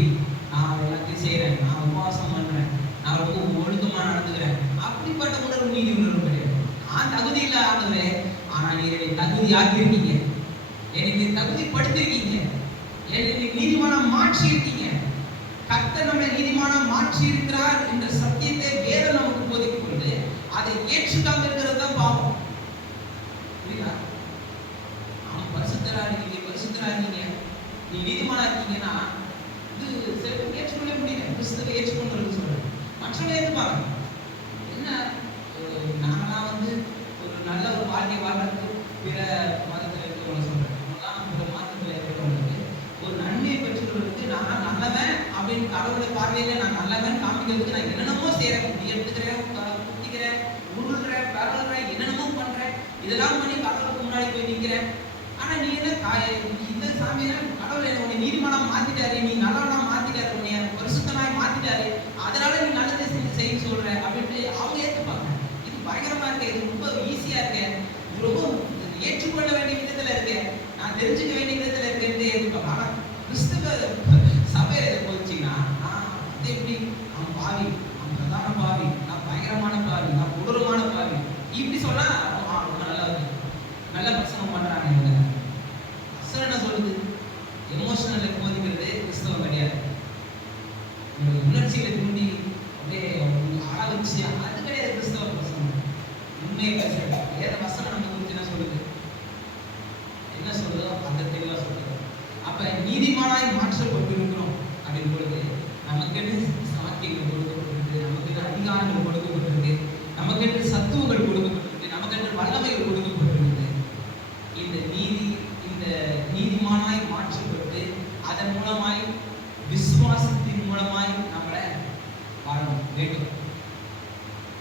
நான் எல்லாத்தையும் செய்யறேன், நான் உபவாசம் பண்றேன், நான் ரொம்ப ஒழுக்கமா நடந்துக்கிறேன், அப்படிப்பட்ட உணர்வு நீதி உணர்வு கிடையாது. நான் தகுதி இல்லாதவரே, ஆனா நீங்க என்னை தகுதி ஆக்கியிருக்கீங்க, என்னை தகுதிப்படுத்திருக்கீங்க, என்னை நீதிமானம் மாற்றி இருக்கீங்க. கர்த்தர் நம்மை நீதிமானம் மாற்றி இருக்கிறார் என்ற சத்தியத்தை வேதம் நமக்கு போதிக்கும் பொழுது அதை ஏற்றுக்காம இருக்கிறது தான் பாவம். புரியுதா? பரிசுத்தரா இருக்கீங்க, நீ நீதிமானா காமிக்கிறதுக்கு நான் என்னென்னமோ செய்யறேன். முடி எடுத்துக்கிறேன், குத்திக்கிறேன், உருள்றேன், பரவுறேன், என்னென்னமோ பண்றேன். இதெல்லாம் பண்ணி கடவுளுக்கு முன்னாடி போய் நிற்கிறேன். ஆனா நீ என்ன இந்த சாமியை கடவுளை உன்னை நீதிமானா மாத்திட்டாரு, நீ நல்லவனா மாத்திட்டாரு, உன்னை பரிசுத்தனாய் மாத்திட்டாரு, அதனால நீ நல்லதை செய்ய சொல்ற அப்படின்ட்டு அவங்க ஏற்றுப்பாங்க. இது பயங்கரமா இருக்கு, இது ரொம்ப ஈஸியா இருக்கு, இது ரொம்ப ஏற்றுக்கொள்ள வேண்டிய விதத்துல இருக்கு, நான் தெரிஞ்சுக்க வேண்டிய விதத்துல இருக்குன்னு ஏற்றுப்பாங்க. ஆனா கிறிஸ்தவ சபை இதை போச்சுன்னா அது எப்படி, நான் பாவி, நான் பிரதான பாவி, நான் பயங்கரமான பாவி, நான் கொடூரமான பாவி இப்படி சொன்னா நல்ல பிரசங்கம் பண்றாங்க. இவங்க அசல் என்ன சொல்லுது, எமோஷனல் போதிக்கிறது கிறிஸ்தவம் கிடையாது. உணர்ச்சிகளை தூண்டி அப்படியே ஆள வச்சு அது கிடையாது கிறிஸ்தவ பிரசங்கம். உண்மையை பேசுறது வேத வசனம் நம்ம குறித்து என்ன சொல்லுது, என்ன சொல்லுதோ அந்த தெளிவா சொல்றது. அப்ப நீதிமானாய் மாற்றப்பட்டிருக்கிறோம் அப்படின்னு பொழுது நமக்கென்று சாட்சிகள் கொடுக்கப்பட்டிருக்கு, நமக்கு அதிகாரங்கள் கொடுக்கப்பட்டிருக்கு, நமக்கென்று சத்துவங்கள் கொடுக்கப்பட்டிருக்கு, நமக்கென்று வல்லமைகள் கொடுக்கப்பட்டிருக்கு. இந்த நீதிமானாய் மாற்றப்பட்டு அதன் மூலமாய் விசுவாசத்தின் மூலமாய் நம்மளை வாழ வேண்டும்.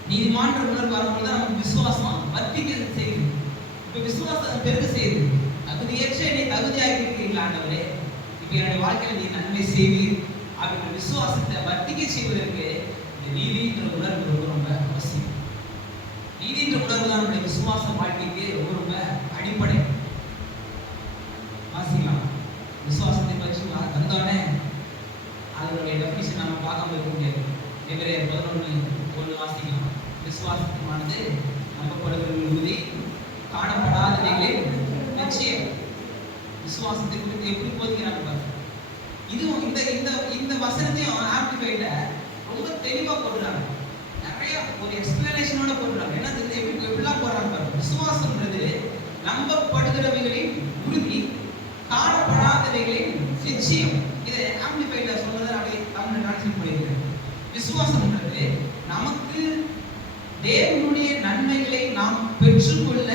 நீதிமான்ற உணர்வு வரும்போது நமக்கு விசுவாசம் வர்த்திக்க செய்யுது. இப்ப விசுவாசம் பெருக செய்யுது. தகுதியற்ற என்னை தகுதியாக இருக்கிறீங்களா ஆண்டவரே, இப்ப என்னுடைய வாழ்க்கையில நீ நன்மை செய்வீர் அப்படின்ற விசுவாசத்தை வர்த்திக்க செய்வதற்கு இந்த நீதின்ற உணர்வு ரொம்ப ரொம்ப அவசியம். நீதின்ற உணர்வு தான் நம்முடைய விசுவாச வாழ்க்கைக்கு ரொம்ப ரொம்ப அடிப்படை. வாசிக்கலாம் விசுவாசத்தை பற்றி வந்தோடனே அதனுடைய டெஃபினிஷன் நம்ம பார்க்காம இருக்க முடியாது. எபிரேயர் 11:1 வாசிக்கலாம். விசுவாசமானது நம்பப்படுகிற உறுதி, காணப்படாதவைகளின் நிச்சயம். விசுவாசத்தை குறித்து எப்படி போதிக்கிறாங்க பாருங்க. இதுவும் இந்த வசனத்தையும் ஆம்பிளிஃபைட்ல ரொம்ப தெளிவா போடுறாங்க. நிறைய ஒரு எக்ஸ்பிளனேஷனோட போடுறாங்க. ஏன்னா எப்படிலாம் போடுறாங்க பாருங்க. விசுவாசம்ன்றது நம்பப்படுகிறவைகளின் உறுதி, காணப்படாதவைகளின் நிச்சயம். இதை ஆம்பிளிஃபைட்ல சொல்றதை அப்படியே தமிழ் டிரான்ஸ்லேட் பண்ணியிருக்கேன். விசுவாசம்ன்றது நமக்கு தேவனுடைய நன்மைகளை நாம் பெற்றுக்கொள்ள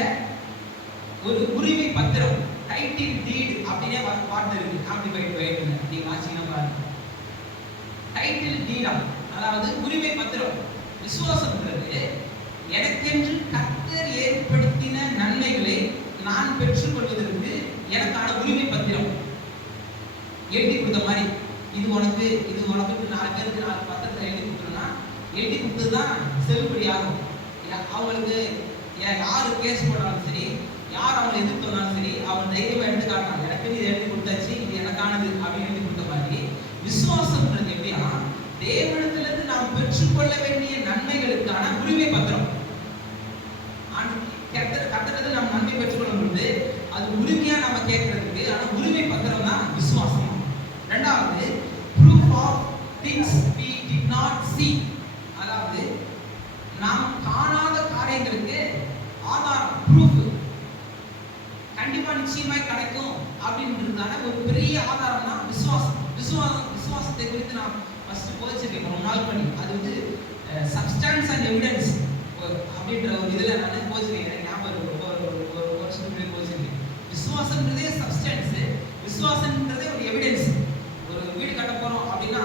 ஒரு உரிமை பத்திரம், டைட்டில் டீட் அப்படினே வார்த்தை இருக்கு ஆம்பிளிஃபைட் வேர்ட்ல. நீங்க வாசிங்கன்னா பாருங்க, டைட்டில் டீடா, அதாவது உரிமை பத்திரம். விசுவாசம்ன்றது எனக்கென்று கர்த்தர் ஏற்படுத்தின நன்மைகளை நான் பெற்றுக்கொள்வதற்கு எனக்கான உரிமை பத்திரம். எழுதி கொடுத்த மாதிரி இது உனக்கு 4 பேருக்கு 4 பத்திரத்தை எழுதி கொடுத்தோம்னா எழுதி கொடுத்தது தான் செல்லுபடி ஆகும். அவங்களுக்கு யாரு கேஸ் போட்டாலும் சரி, யார் அவங்களை எதிர்த்து வந்தாலும் சரி, அவங்க தைரியமா எடுத்து காட்டலாம். எனக்கு இது எழுதி கொடுத்தாச்சு, இது எனக்கானது அப்படின்னு எழுதி கொடுத்த மாதிரி விசுவாசம்ன்றது எப்படின்னா தேவனிடத்திலிருந்து நாம் பெற்றுக்கொள்ள வேண்டிய நன்மைகளுக்கான உரிமை பத்திரம். கர்த்தரிடத்தில் நாம் நன்மை பெற்றுக்கொள்ளும் பொழுது அது உரிமையா நம்ம கேட்கறதுக்கு ஆனா உரிமை பத்திரம் தான் விசுவாசம். இரண்டாவது, proof of things we did not see, அதாவது நாம் காணாத காரியங்களுக்கு ஆதாரம், ப்ரூஃப். கண்டிப்பா நிச்சயமாய் கிடைக்கும் அப்படின்றதுக்கான ஒரு பெரிய ஆதாரம் தான் விசுவாசம். விசுவாசத்தை குறித்து நான் ஃபர்ஸ்ட் போதிச்சிருக்கேன் ஒரு நாள் பண்ணி. அது வந்து சப்ஸ்டான்ஸ் அண்ட் எவிடன்ஸ் அப்படின்ற ஒரு இதுல நான் போதிச்சிருக்கேன். ஞாபகம் ஒரு வருஷத்துக்கு போதிச்சிருக்கேன். விசுவாசம்ன்றதே சப்ஸ்டான்ஸ், விசுவாசம்ன்றதே ஒரு எவிடன்ஸ். ஒரு வீடு கட்ட போறோம் அப்படின்னா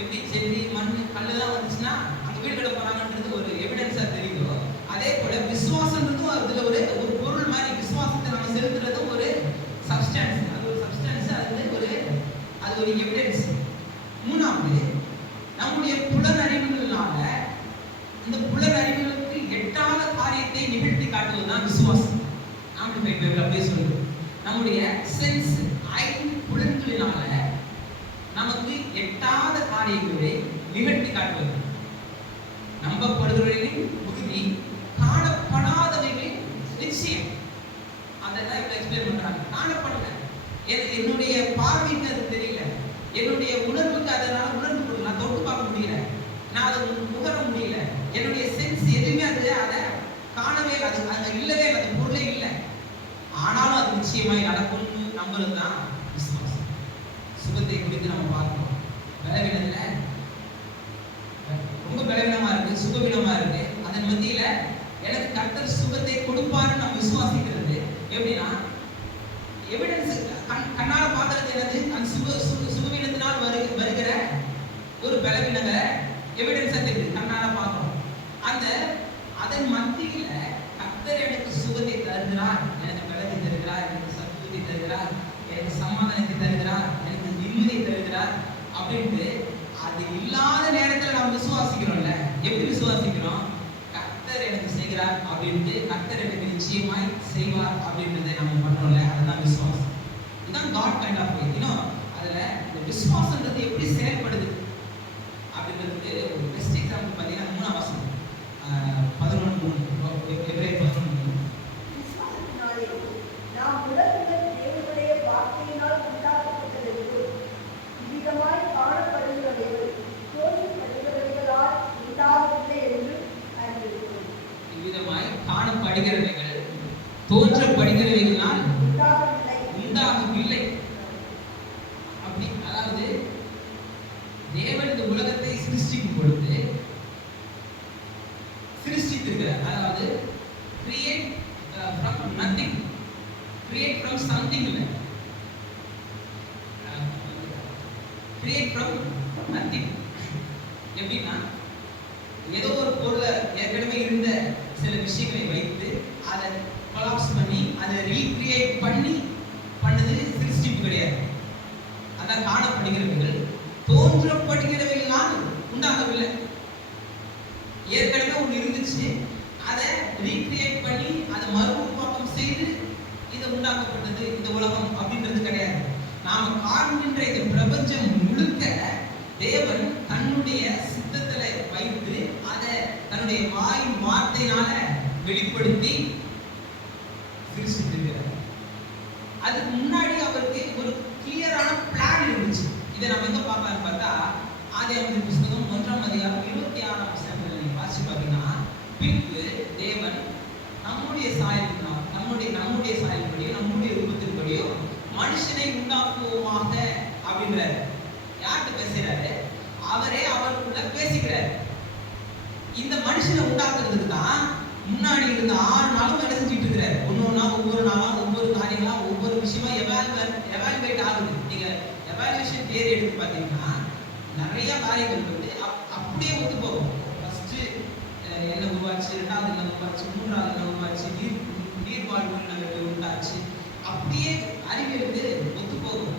எப்படி செல்லி மண் கல்லுலாம் வந்துச்சுன்னா அங்க வீடு கட்ட போறாங்கன்றது ஒரு எவிடன்ஸா தெரியுதோ, அதே போல விசுவாசம்ன்றதும் அதுல ஒரு பொருள் மாதிரி. விசுவாசத்தை நம்ம செலுத்துறது ஒரு சப்ஸ்டான்ஸ், அது ஒரு சப்ஸ்டான்ஸ், அது ஒரு எவிடன்ஸ். மூணாவது, நம்முடைய புலனறிவுகளால இந்த புலனறிவுகளுக்கு எட்டாத காரியத்தை நிகழ்த்தி காட்டுவதுதான் விசுவாசம். ஆம்பிளிஃபைட் பைபிள் அப்படியே சொல்லுது. நம்முடைய சென்ஸ், ஐந்து புலன்களினால நமக்கு எட்டாத காரியங்களை நிகழ்த்தி காட்டுவது. நம்பப்படுகிறவர்களின் உறுதி, காணப்படாதவைகளின் நிச்சயம். அதெல்லாம் இப்ப எக்ஸ்பிளைன் பண்றாங்க. காணப்படல, என்னுடைய பார்வைக்கு அது தெரியல, என்னுடைய உணர்வுக்கு அதனால உணர்ந்து கொள்ள நான் தொட்டு பார்க்க முடியல, நான் அதை உணர முடியல, என்னுடைய சென்ஸ் எதுவுமே அதை காணவே இல்லை, அது இல்லவே இல்லை, அது பொருளே இல்லை. ஆனாலும் அது நிச்சயமாய் நடக்கும்னு நம்புறது தான் விசுவாசம். சுகத்தை குறித்து நம்ம பார்க்கிறோம். பலவீனத்துல ரொம்ப பலவீனமா இருக்கு, சுகவீனமா இருக்கு. அதன் மத்தியில எனக்கு கர்த்தர் சுகத்தை கொடுப்பாருன்னு நம்ம விசுவாசிக்கிறது எப்படின்னா, எவிடன்ஸ் கண்ணால பார்க்கறது என்னது, அந்த சுகவீனத்தினால் வருகிற ஒரு பலவீனத்தை எவிடன்ஸ் அந்த அதன் மத்தியில கர்த்தர் எனக்கு சுகத்தை தருகிறார், எனக்கு பலத்தை தருகிறார், எனக்கு சத்துவத்தை தருகிறார், எனக்கு சமாதானத்தை தருகிறார், எனக்கு நிம்மதியை தருகிறார் அப்படின்ட்டு அது இல்லாத நேரத்துல நாம் விசுவாசிக்கிறோம்ல. எப்படி விசுவாசிக்கிறோம்? கர்த்தர் எனக்கு செய்கிறார் அப்படின்ட்டு, கர்த்தர் எனக்கு நிச்சயமாய் செய்வார் அப்படின்றதை நம்ம பண்றோம்ல, அதுதான் விசுவாசம். இதுதான் காட் கைண்ட் ஆஃப் ஃபெய்த். அதுல இந்த விசுவாசம்ன்றது எப்படி செயல்படுது அப்படின்றதுக்கு ஒரு பெஸ்ட் எக்ஸாம்பிள் பார்த்தீங்கன்னா 3ஆம் வசனம் 11:3 எபிரேயர் 11:3. விசுவாசத்தினாலே நாம் உலகங்கள் தேவனுடைய வார்த்தையினால் உண்டாக்கப்பட்டதென்று இவ்விதமாய் காணப்படுகிறவைகள் தோன்றப்படுகிறவைகளால் உண்டாகவில்லை என்று அறிந்திருக்கிறோம். இவ்விதமாய் காணப்படுகிறவைகள் தோன்றப்படுகிறவைகளால் உண்டாகவில்லை. அப்படி அதாவது தேவன் இந்த உலகத்தை சிருஷ்டிக்கும் பொழுது சிருஷ்டித்திருக்கிறார். அதாவது create from nothing, create from something இல்லை, கிரியேட் ஃப்ரம் நத்திங். எப்படின்னா ஏதோ ஒரு பொருளை ஏற்கனவே இருந்த சில விஷயங்களை வைத்து அதை கொலாப்ஸ் பண்ணி அதை ரீக்ரியேட் பண்ணி பண்ணது சிருஷ்டிப்பு கிடையாது. அதான் காணப்படுகிறவைகள் தோன்றப்படுகிறவைகளால் உண்டாகவில்லை. ஏற்கனவே ஒன்று இருந்துச்சு, அதை ரீக்ரியேட் பண்ணி அதை மறுஉருவாக்கம் செய்து இது உண்டாக்கப்பட்டது இந்த உலகம் அப்படின்றது கிடையாது. நாம காண்கின்ற இந்த பிரபஞ்சம் முழுக்க தேவன் தன்னுடைய சித்தத்துல வைத்து அதை தன்னுடைய வாயின் வார்த்தையினால வெளிப்படுத்தி சிருஷ்டித்திருக்கிறார். அதுக்கு முன்னாடி அவருக்கு ஒரு கிளியரான பிளான் இருந்துச்சு. இதை நம்ம எங்க பார்க்கலாம்னு பார்த்தா ஆதியாகமத்தின் புஸ்தகம் 1ஆம் அதிகாரம் 26ஆம் வசனத்துல நீங்க வாசிச்சு பார்த்தீங்கன்னா, பின்பு தேவன் நம்முடைய சாயலினால் நம்முடைய சாயலின்படியோ நம்முடைய ரூபத்தின்படியோ மனுஷனை உண்டாக்குவோமாக அப்படின்றாரு. யார்கிட்ட பேசுறாரு? அவரே அவருக்குள்ள பேசிக்கிறார். இந்த மனுஷனை உண்டாக்குறதுக்கு தான் முன்னாடி இருந்த 6 நாளும் வேலை செஞ்சுட்டு இருக்கிறாரு. ஒவ்வொரு நாளா ஒவ்வொரு காரியங்களா ஒவ்வொரு விஷயமா எவாலுவேட் ஆகுது. நீங்க எவாலுவேஷன் தியரி எடுத்து பார்த்தீங்கன்னா நிறைய காரியங்கள் வந்து அப்படியே ஒத்து போகும். ஃபர்ஸ்ட் என்ன உருவாச்சு, 2வது என்ன உருவாச்சு, 3வது என்ன உருவாச்சு, நீர்வாழ்வு நகர்கள் உண்டாச்சு, அப்படியே அறிவியலுக்கு ஒத்து போகும்.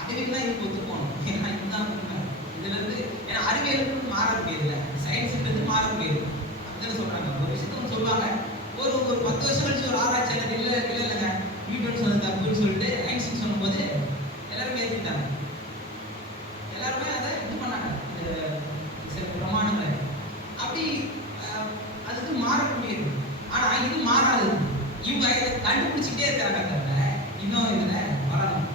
அறிவியல் தான் இதுக்கு ஒத்து போகணும். ஏன்னா இதுதான் உண்மை. இதுல இருந்து ஏன்னா அறிவியலுக்கு மாற முடியல, சயின்ஸ்ன்றது மாற முடியாது. அப்படின்னு சொல்றாங்க. ஒரு விஷயத்த சொல்லுவாங்க, ஒரு 10 வருஷம் கழிச்சு ஒரு ஆராய்ச்சியாளர் இல்லைங்க நியூட்டன் சொன்னது தப்புன்னு சொல்லிட்டு ஐன்ஸ்டீன் சொல்லும்போது எல்லாருமே ஏற்றுட்டாங்க. எல்லாருமே அதை இது பண்ணாங்க, சில பிரமாணங்களை. அப்படி அதுக்கு மாறக்கூடியது. ஆனா இது மாறாது. இவங்க இதை கண்டுபிடிச்சிட்டே இருக்கிறாங்க தவிர இன்னும் இதுல வரணும்.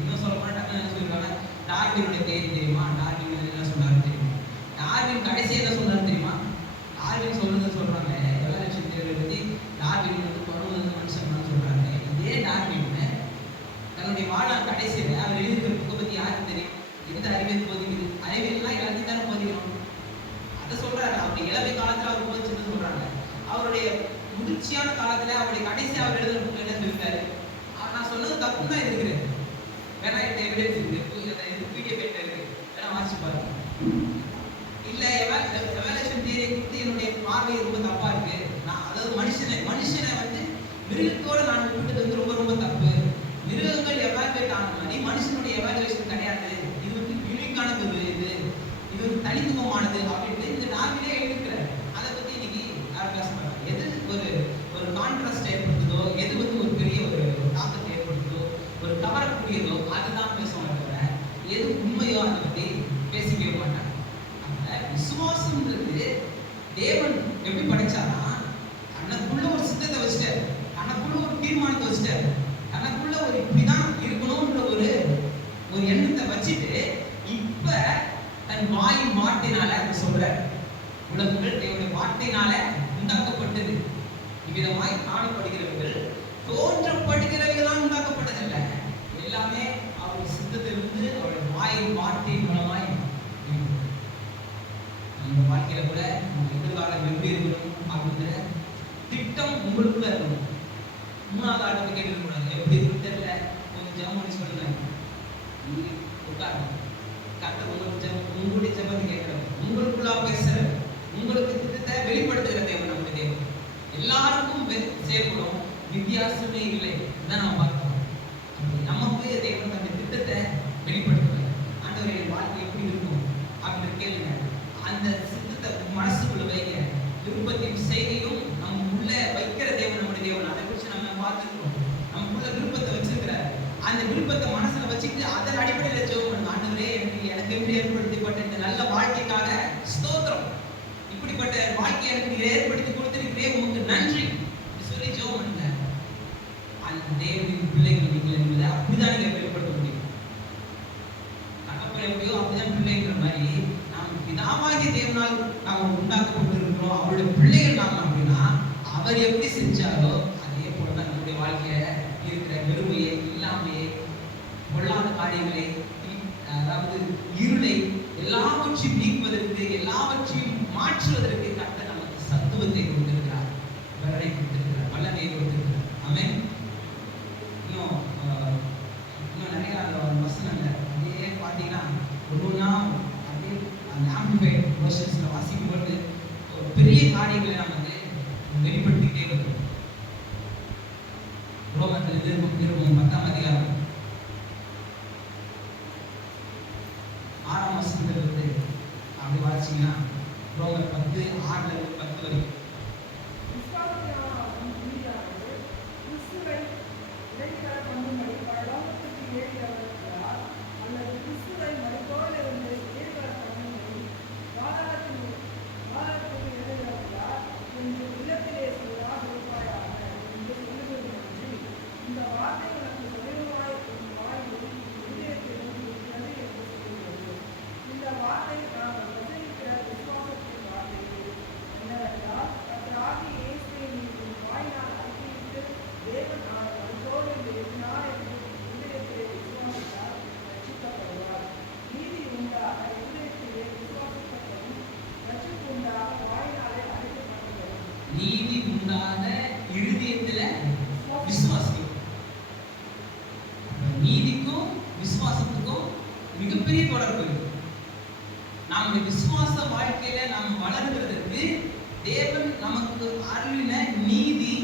இன்னும் சொல்ல போனா டக்குனு என்ன சொல்லிருக்காங்க, டார்வினுடைய தேதி தெரியுமா? டார்வின் என்ன சொன்னாரு தெரியுமா? டார்வின் கடைசி என்ன சொன்னாரு தெரியுமா? டார்வின் சொல்றது சொல்றாங்க எவல்யூஷன் தியரி பத்தி. டார்வின் வந்து பிறந்தது மனுஷன் சொல்றாங்க. இதே டார்வின் தன்னுடைய வாழ்நாள் கடைசியில் அவர் எழுதிக்கிற புக்கை பத்தி யாருக்கு தெரியும்? எந்த அறிவியல் போதிக்குது? அறிவியல்லாம் எல்லாத்தையும் தானே போதிக்கணும். அதை சொல்றாரு. அவருடைய இளமை காலத்துல அவர் போதிச்சது சொல்றாங்க. அவருடைய முதிர்ச்சியான காலத்துல அவருடைய கடைசி அவர் எழுதுற புக் என்ன சொல்லிருக்காரு? நான் சொன்னது தப்புன்னு தான் இருக்கிறேன். வேணா இந்த எவிடன்ஸ் இருக்கு, பிடிஎஃப் இருக்கு, வேணா வாசிச்சு பாருங்க. இல்ல எவாலுவேஷன் தியரி குறித்து என்னுடைய பார்வை ரொம்ப தப்பா இருக்கு. நான் அதாவது மனுஷனை வந்து மிருகத்தோட நான் ஒப்பிட்டது வந்து ரொம்ப ரொம்ப தப்பு. மிருகங்கள் எவாலுவேட் ஆன மாதிரி மனுஷனுடைய எவாலுவேஷன் கிடையாது. இது வந்து யூனிக்கானது, இது வந்து தனித்துவமானது அப்படின்ட்டு இந்த டார்வினே எழுதிக்கிறார். அதை பத்தி இன்னைக்கு யாரும் பேச மாட்டாங்க. எது ஒரு கான்ட்ராஸ்ட் ஏற்படுத்துதோ, எது வந்து ஒரு பெரிய ஒரு தாக்கத்தை ஏற்படுத்துதோ, ஒரு கவரக்கூடியதோ அதுதான் பேசுவாங்க தவிர எது உண்மையோ அதை பத்தி பேசிக்கவே மாட்டாங்க. விசுவாசம்ன்றது தேவன் எப்படி படைச்சாரா, தனக்குள்ள ஒரு சித்தத்தை வச்சுட்டாரு, தனக்குள்ள ஒரு தீர்மானத்தை வச்சுட்டாரு, தனக்குள்ள ஒரு இப்படிதான் இருக்கணும்ன்ற ஒரு எண்ணத்தை வச்சுட்டு இப்ப தன் வாயின் வார்த்தையினால சொல்ற உலகங்கள் தேவனுடைய வார்த்தையினால உண்டாக்கப்பட்டது. இவ்விதமாய் காணப்படுகிறவர்கள் தோன்றப்படுகிறவர்களால் உண்டாக்கப்பட்டதில்லை. எல்லாமே அவருடைய சித்தத்திலிருந்து அவருடைய வாயின் வார்த்தையின் மூலமாய் நம்ம வாழ்க்கையில கூட நம்ம எதிர்காலம் எப்படி இருக்கணும் அப்படின்ற திட்டம் உங்களுக்குள்ள இருக்கணும். 3வது ஆளுக்கு கேட்டுக்கூடாது, எப்படி இருக்குன்னு தெரியல, கொஞ்சம் முடிச்சு பண்ணுங்க, உட்காருங்க. கரெக்டாக உங்களுடைய ஜபத்தை கேட்கறது, உங்களுக்குள்ள பேசுற, உங்களுக்கு திட்டத்தை வெளி வெளிப்படுத்துகிற தேவன் நம்முடைய தேவன். எல்லாருக்கும் செயல்படும், வித்தியாசமே இல்லை. இதான் நம்ம பார்க்கிறோம். நமக்கு தேவன் தன்னுடைய திட்டத்தை வெளிப்படுத்துவார். ஆண்டவரே, என் வாழ்க்கை எப்படி இருக்கும் அப்படின்னு கேளுங்க. அந்த சித்தத்தை மனசுக்குள்ள வைங்க. விருப்பத்தையும் செய்தியும் நம்ம உள்ள வைக்கிற தேவன் நம்முடைய தேவன். அதை குறித்து நம்ம பார்த்துருக்கோம். நமக்குள்ள விருப்பத்தை வச்சிருக்கிறார். அந்த விருப்பத்தை மனசுல வச்சுக்கிட்டு அதன் அடிப்படையில் ஜெபம் பண்ணுங்க. ஆண்டவரே, எனக்கு என்று ஏற்படுத்தப்பட்ட இந்த நல்ல வாழ்க்கைக்காக ஸ்தோத்திரம். இப்படிப்பட்ட வாழ்க்கையை எனக்கு ஏற்படுத்தி கொடுத்திருக்கிறேன், உங்களுக்கு நன்றி சொல்லி ஜெபம் பண்ணுங்க. அந்த தேவனின் பிள்ளைகள் நீங்கள் என்பதை அப்படிதான் நீங்க வெளிப்படுத்த முடியும். தகப்பன் எப்படியோ அப்படிதான் பிள்ளைங்கிற மாதிரி நாம் பிதாவாகிய தேவனால் நாம் உண்டாக்கப்பட்டிருக்கிறோம். அவருடைய பிள்ளைகள் நாம் அப்படின்னா அவர் எப்படி செஞ்சாரோ அதே போலதான் நம்முடைய வாழ்க்கையில இருக்கிற வெறுமையை, இல்லாமையை, பொல்லாத காரியங்களை, அதாவது இருளை எல்லாவற்றையும் நீக்குவதற்கு, எல்லாவற்றையும் மாற்றுவதற்கு கர்த்தர் நமக்கு சத்துவத்தை கொடுத்திருக்கிறார், பலனை கொடுத்திருக்கிறார், வல்லமையை கொடுத்திருக்கிறார். ஆமென். இன்னும் நிறைய வசனங்கள் அப்படியே பார்த்தீங்கன்னா ஒவ்வொன்றா அப்படியே அந்த ஆம்பிஃபைட் வெர்ஷன்ஸ்ல வாசிக்கும் பொழுது பெரிய காரியங்களை நம்ம வந்து வெளிப்படுத்திக்கிட்டே வருவோம். ரோமர்கள் 10ஆம் அதிகாரம் 6ஆம் வசனத்திலிருந்து அப்படி வாசிச்சீங்கன்னா ரோமர் 10:6-10 வரைக்கும். நீதி உண்டாக இருதயத்துல விசுவாசிக்கும். நீதிக்கும் விசுவாசத்துக்கும் மிகப்பெரிய தொடர்பு இருக்கு. நம்முடைய விசுவாச வாழ்க்கையில நாம் வளர்கிறதுக்கு தேவன் நமக்கு அருளின நீதி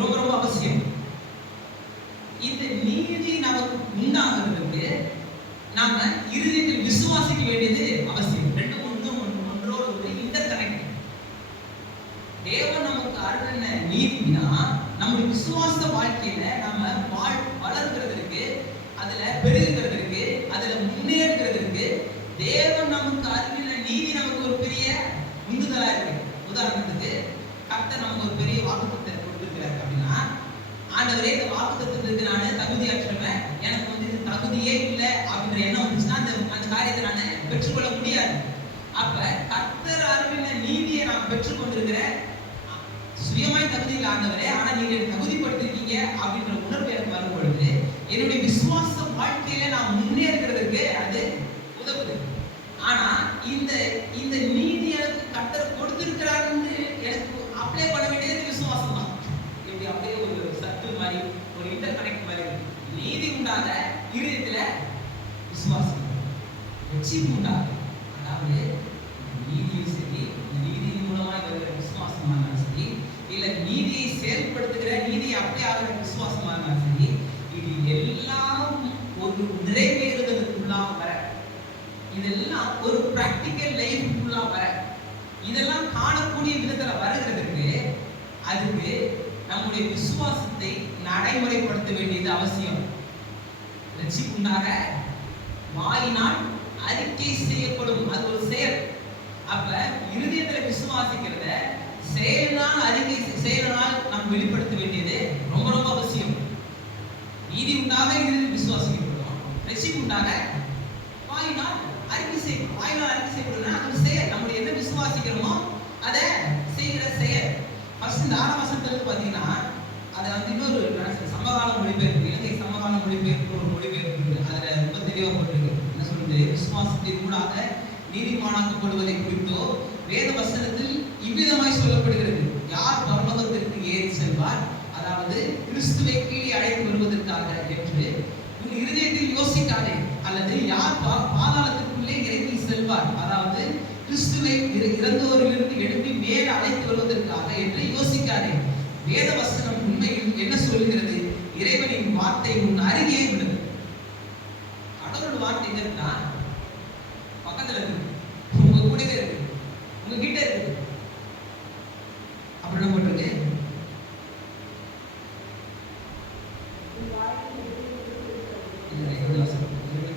ரொம்ப ரொம்ப அவசியம். இந்த நீதி நமக்கு உண்டாகிறதுக்கு நாம இருதயத்தில் விசுவாசிக்க வேண்டியது அவசியம். ரெண்டும் ஒன்றோடு இன்டர் கனெக்ட். தேவன் நமக்கு அருளின நீதினா நம்முடைய விசுவாச வாழ்க்கையில நாம வளர்கிறதுக்கு, அதுல பெருகிறதுக்கு, அதுல முன்னேறுகிறதுக்கு தேவன் நமக்கு அருளின நீதி நமக்கு ஒரு பெரிய உந்துதலா இருக்கு. உதாரணத்துக்கு கர்த்தர் நமக்கு ஒரு பெரிய வாக்குத்தத்தத்தை கொடுத்திருக்கிறார் அப்படின்னா, ஆண்டவரே இந்த வாக்குத்தத்தத்துக்கு நான் தகுதியற்றவன், எனக்கு வந்து இது தகுதியே இல்லை அப்படின்ற எண்ணம் வந்துச்சுன்னா அந்த காரியத்தை நான் பெற்றுக்கொள்ள முடியாது. அப்ப கர்த்தர் அருளின நீதியை நான் பெற்றுக்கொண்டிருக்கிறேன், சுயமாய் தகுதியில் ஆண்டவரே, ஆனா நீங்க எனக்கு தகுதிப்படுத்திருக்கீங்க அப்படின்ற உணர்வு எனக்கு வரும் பொழுது என்னுடைய விசுவாச வாழ்க்கையில நான் முன்னேறுகிறதுக்கு அது உதவுது. ஆனா இந்த நீதி எனக்கு கர்த்தர் கொடுத்திருக்கிறாருன்னு எனக்கு அப்ளை பண்ண வேண்டியது விசுவாசம் தான். இப்படி அப்படியே ஒரு சர்க்கிள் மாதிரி, ஒரு இன்டர் கனெக்ட் மாதிரி. நீதி உண்டாக இருதயத்துல விசுவாசம், வெற்றியும் உண்டாக, அதாவது நீதியும் சரி, நீதியின் மூலமாக வருகிற விசுவாசமான சரி, இல்ல நீதியை செயல்படுத்துகிற, நீதியை அப்படியே ஆகிற விசுவாசமான சரி, இது எல்லாம் ஒரு நிறைவேறுதலுக்குள்ளாக வர, இதெல்லாம் ஒரு பிராக்டிக்கல் லைஃப்க்குள்ளா வர, இதெல்லாம் காணக்கூடிய விதத்துல வருகிறதுக்கு அதுக்கு நம்முடைய விசுவாசத்தை நடைமுறைப்படுத்த வேண்டியது அவசியம். ரட்சிப்புண்டாக வாயினால் அறிக்கை செய்யப்படும், அது ஒரு செயல். அப்ப இருதயத்துல விசுவாசிக்கிறத செயலினால் நாம் வெளிப்படுத்த வேண்டியது ரொம்ப ரொம்ப அவசியம். நீதி உண்டாக விசுவாசிக்கப்படும், ரட்சிப்பு உண்டாக வாயினால் அறிக்கை செய்யப்படும். வாயினால் அறிக்கை செய்யப்படும்னா அது செயல். நம்முடைய என்ன விசுவாசிக்கிறோமோ அதை செய்கிற செயல். ஃபர்ஸ்ட் இந்த 6ஆம் வசனத்துல பாத்தீங்கன்னா அதை வந்து இன்னொரு சமகால மொழிபெயர்ப்பு, இலங்கை சமகால மொழிபெயர்ப்பு ஒரு மொழிபெயர்ப்பு, அதுல ரொம்ப தெளிவா போட்டிருக்கு. என்ன சொல்றது? விசுவாசத்தின் ஊடாக நீதிமானாக்கப்படுவதை குறித்தோ வேத வசனத்தில் இவ்விதமாய் சொல்லப்படுகிறது: யார் பரலோகத்திற்கு ஏறி செல்வார், அதாவது கிறிஸ்துவை கீழே அழைத்து வருவதற்காக என்று உன் இருதயத்தில் யோசிக்காதே. அல்லது யார் பாதாளத்திற்குள்ளே இறங்கி செல்வார், அதாவது கிறிஸ்துவை இறந்தோரிலிருந்து எழுப்பி மேல் அழைத்து வருவதற்காக என்று யோசிக்காதே. வேத வசனம் உண்மையில் என்ன சொல்கிறது? இறைவனின் வார்த்தை உன் அருகே உள்ளது. கடவுள் வார்த்தை இருந்தா பக்கத்துல இருக்கு, உங்க கூடவே இருக்கு, உங்க கிட்ட இருக்கு. அப்படி என்ன பண்றது?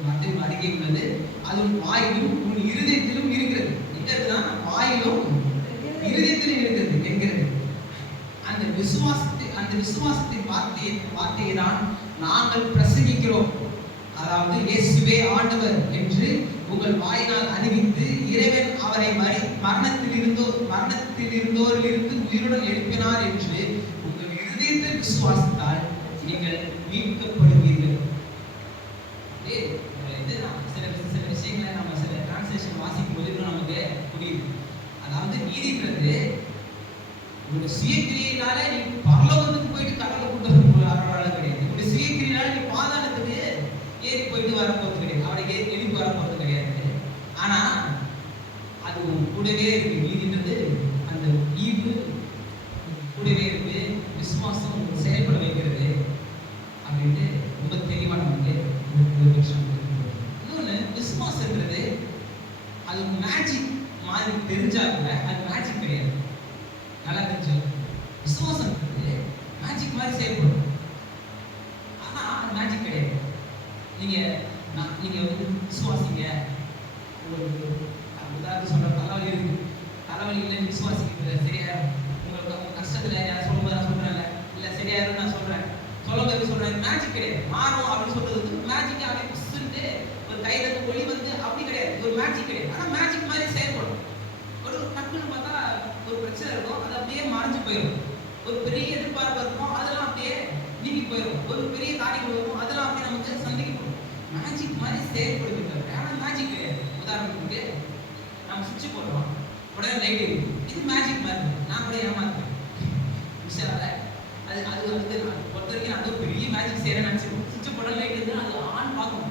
வார்த்தை அருகே உள்ளது, அது உன் வாயிலும் உன் இருதயத்திலும் இருக்கிறது. எங்க இருக்குன்னா வாயிலும் இருதயத்திலும் இருக்கிறது என்கிறது. அந்த விசுவாசத்தின் வார்த்தையை தான் நாங்கள் பிரசங்கிக்கிறோம். அதாவது இயேசுவே ஆண்டவர் என்று உங்கள் வாயினால் அறிவித்து இறைவன் அவரை மரணத்தில் இருந்தோரிலிருந்து உயிருடன் எழுப்பினார் என்று உங்கள் இருதயத்தில் விசுவாசித்தால் நீங்கள் மீட்கப்படுவீர்கள். சில விஷயங்களை நம்ம சில டிரான்ஸ்லேஷன் வாசிக்கும் போது நமக்கு புரியுது. அதாவது நீதிங்கிறது ஒரு சுயக்கிரியினால நீ பரலோகத்துக்கு போயிட்டு கடலை கொண்டு வரப்போறது கிடையாது. ஒரு சுயக்கிரியினால நீ பாதாளத்துக்கு ஏறி போயிட்டு வரப்போறது கிடையாது. அவனுக்கு எழுப்பி வரப்போறது கிடையாது. ஆனா அது கூடவே இருக்கு. நீதின்றது அந்த ஈவு கூடவே இருக்கு. விசுவாசம் செயல்பட வைக்கிறது அப்படின்ட்டு ரொம்ப தெளிவா நமக்கு இன்னொன்னு, விசுவாசன்றது அது மேஜிக் மாதிரி தெரிஞ்சாங்க. அது மேஜிக் கிடையாது. நல்லா தெரிஞ்சு விசுவாசம் மேஜிக் மாதிரி செயல்படும். ஆனா அது மேஜிக் கிடையாது. நீங்க வந்து விசுவாசிங்க. ஒரு உதாரணத்துக்கு சொல்ற, தலைவலி இருக்கு, தலைவலி இல்லை விசுவாசிக்கிறது சரியாயிரும். உங்களுக்கு கஷ்டத்துல யாரும் சொல்லும்போது நான் சொல்றேன்ல, இல்ல சரியாயிரும் நான் சொல்றேன், சொல்லும்போது சொல்றேன். மேஜிக் கிடையாது. மாறும் அப்படின்னு சொல்றது மேஜிக். அப்படி புஷ்ட்டு ஒரு கையில இருந்து ஒளி வந்து அப்படி கிடையாது. ஒரு மேஜிக் கிடையாது. ஆனா மேஜிக் மாதிரி செயல்படும். ஒரு டக்குன்னு பார்த்தா ஒரு பிரச்சனை இருக்கும், அது அப்படியே மறைஞ்சு போயிடும். ஒரு பெரிய எதிர்பார்ப்பு இருக்கும், அதெல்லாம் அப்படியே நீங்கி போயிடும். ஒரு பெரிய காரியங்கள் இருக்கும், அதெல்லாம் அப்படியே நமக்கு சந்திக்கப்படும். மேஜிக் மாதிரி செயல்படுகிறது. ஆனா மேஜிக் கிடையாது. உதாரணத்துக்கு நம்ம சுவிட்ச் போடுறோம், உடனே லைட் எரியும். இது மேஜிக் மாதிரி. நான் கூட ஏமாத்துறேன் விஷயம். அது பொறுத்த வரைக்கும் அது பெரிய மேஜிக் செய்யறேன்னு நினைச்சிருக்கோம். சுவிட்ச் போட லைட் இருந்து அது ஆன் பார்க்கணும்.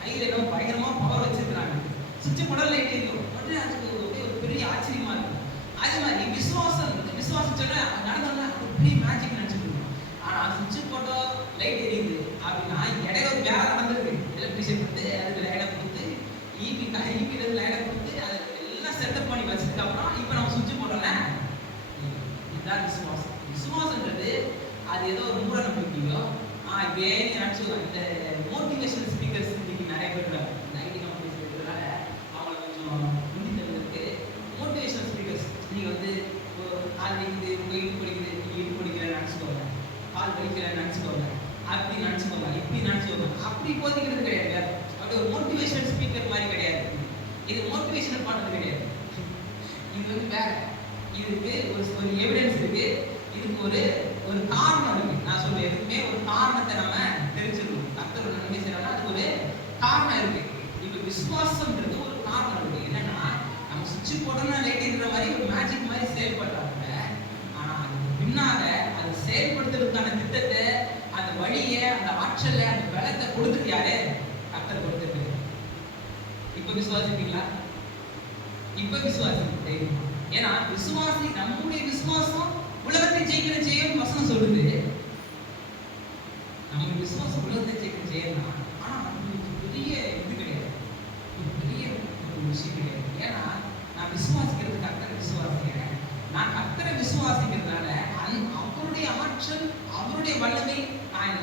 கையில ஏதோ பயங்கரமா பவர் வச்சிருக்கிறாங்க. சுவிட்ச் போட லைட் எரியும். உடனே அதுக்கு ஒரு பெரிய ஆச்சரியமா இருக்கும். அதே மாதிரி விசுவாசம் சொன்னா நடந்தோம்னா பெரிய மேஜிக் நினைச்சிருக்கோம். ஆனா சுவிட்ச் போட்டோ லைட் எரியுது அப்படின்னா இடையில ஒரு வேலை நடந்திருக்கு. எலக்ட்ரிஷியன் வந்து அதுக்கு லைனை கொடுத்து ஈபில லைனை கொடுத்து அதை எல்லாம் செட்டப் பண்ணி வச்சதுக்கு அப்புறம் இப்ப நம்ம சுவிட்ச் போட்டோம்னா இதுதான் விசுவாசம். விசுவாசன்றது அது ஏதோ ஒரு மூட நம்பிக்கையோ இப்படியே நினைச்சு இந்த மோட்டிவேஷனல் ஸ்பீக்கர்ஸ் இன்னைக்கு நிறைய பேர் இருக்காங்க. இந்த ஐடி கம்பெனிஸ் இருக்கிறதுனால அவங்களை கொஞ்சம் முந்தி தருவதற்கு மோட்டிவேஷனல் ஸ்பீக்கர்ஸ். நீங்க வந்து கால் வலிக்குது, உங்க இடுப்பு வலிக்குது, நீங்க இடுப்பு வலிக்கிறேன்னு நினைச்சுக்கோங்க, கால் வலிக்கிறேன்னு நினைச்சுக்கோங்க, அப்படி நினைச்சுக்கோங்க, இப்படி நினைச்சுக்கோங்க. அப்படி போதிக்கிறது கிடையாது. அப்படி ஒரு மோட்டிவேஷனல் ஸ்பீக்கர் மாதிரி கிடையாது. இது மோட்டிவேஷனல் பண்றது கிடையாது. இது வந்து வேற. இதுக்கு ஒரு எவிடன்ஸ் இருக்கு. இதுக்கு ஒரு காரணம் இருக்கு. நான் சொல்ல எதுவுமே ஒரு காரணத்தை நம்ம தெரிஞ்சுக்கணும். கர்த்தர் நன்மை செய்யறாங்க, அதுக்கு ஒரு காரணம் இருக்கு. இப்ப விசுவாசம்ன்றது ஒரு காரணம் இருக்கு. என்னன்னா நம்ம சுவிட்ச் போட்டோம்னா லைட் எரியுற மாதிரி ஒரு மேஜிக் மாதிரி செயல்படுறாங்க. ஆனா அதுக்கு பின்னால அதை செயல்படுத்துறதுக்கான திட்டத்தை, அந்த வழியை, அந்த ஆற்றலை, அந்த பலத்தை கொடுத்துட்டு யாரு? கர்த்தர் கொடுத்துட்டு. இப்ப விசுவாசிப்பீங்களா? இப்ப விசுவாசி. ஏன்னா விசுவாசி, நம்முடைய விசுவாசம் உலகத்தை ஜெயிக்கிற ஜெயம் வசனம் சொல்லுது. நம்ம விசுவாசம் உலகத்தை ஜெயிக்கிற ஜெயம் தான். ஆனா பெரிய இது கிடையாது, பெரிய ஒரு விஷயம் கிடையாது. ஏன்னா நான் விசுவாசிக்கிறது கர்த்தரை விசுவாசிக்கிறேன். நான் கர்த்தரை விசுவாசிக்கிறதுனால அவருடைய ஆற்றல், அவருடைய வல்லமை நான்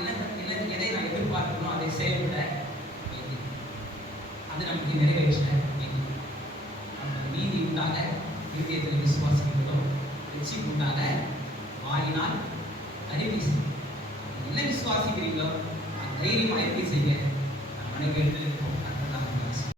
எதை நான் எதிர்பார்க்கணும் அதை செயல்பட அது நமக்கு நிறைவேற்ற நீதி உண்டாக இருதயத்தில் விசுவாசிக்கிறதோ, வெற்றி உண்டாக வாயினால் அறிக்கை செய்யும். என்ன விசுவாசிக்கிறீங்களோ தைரியமாக அறிக்கை செய்ய நம்ம அனைவரும்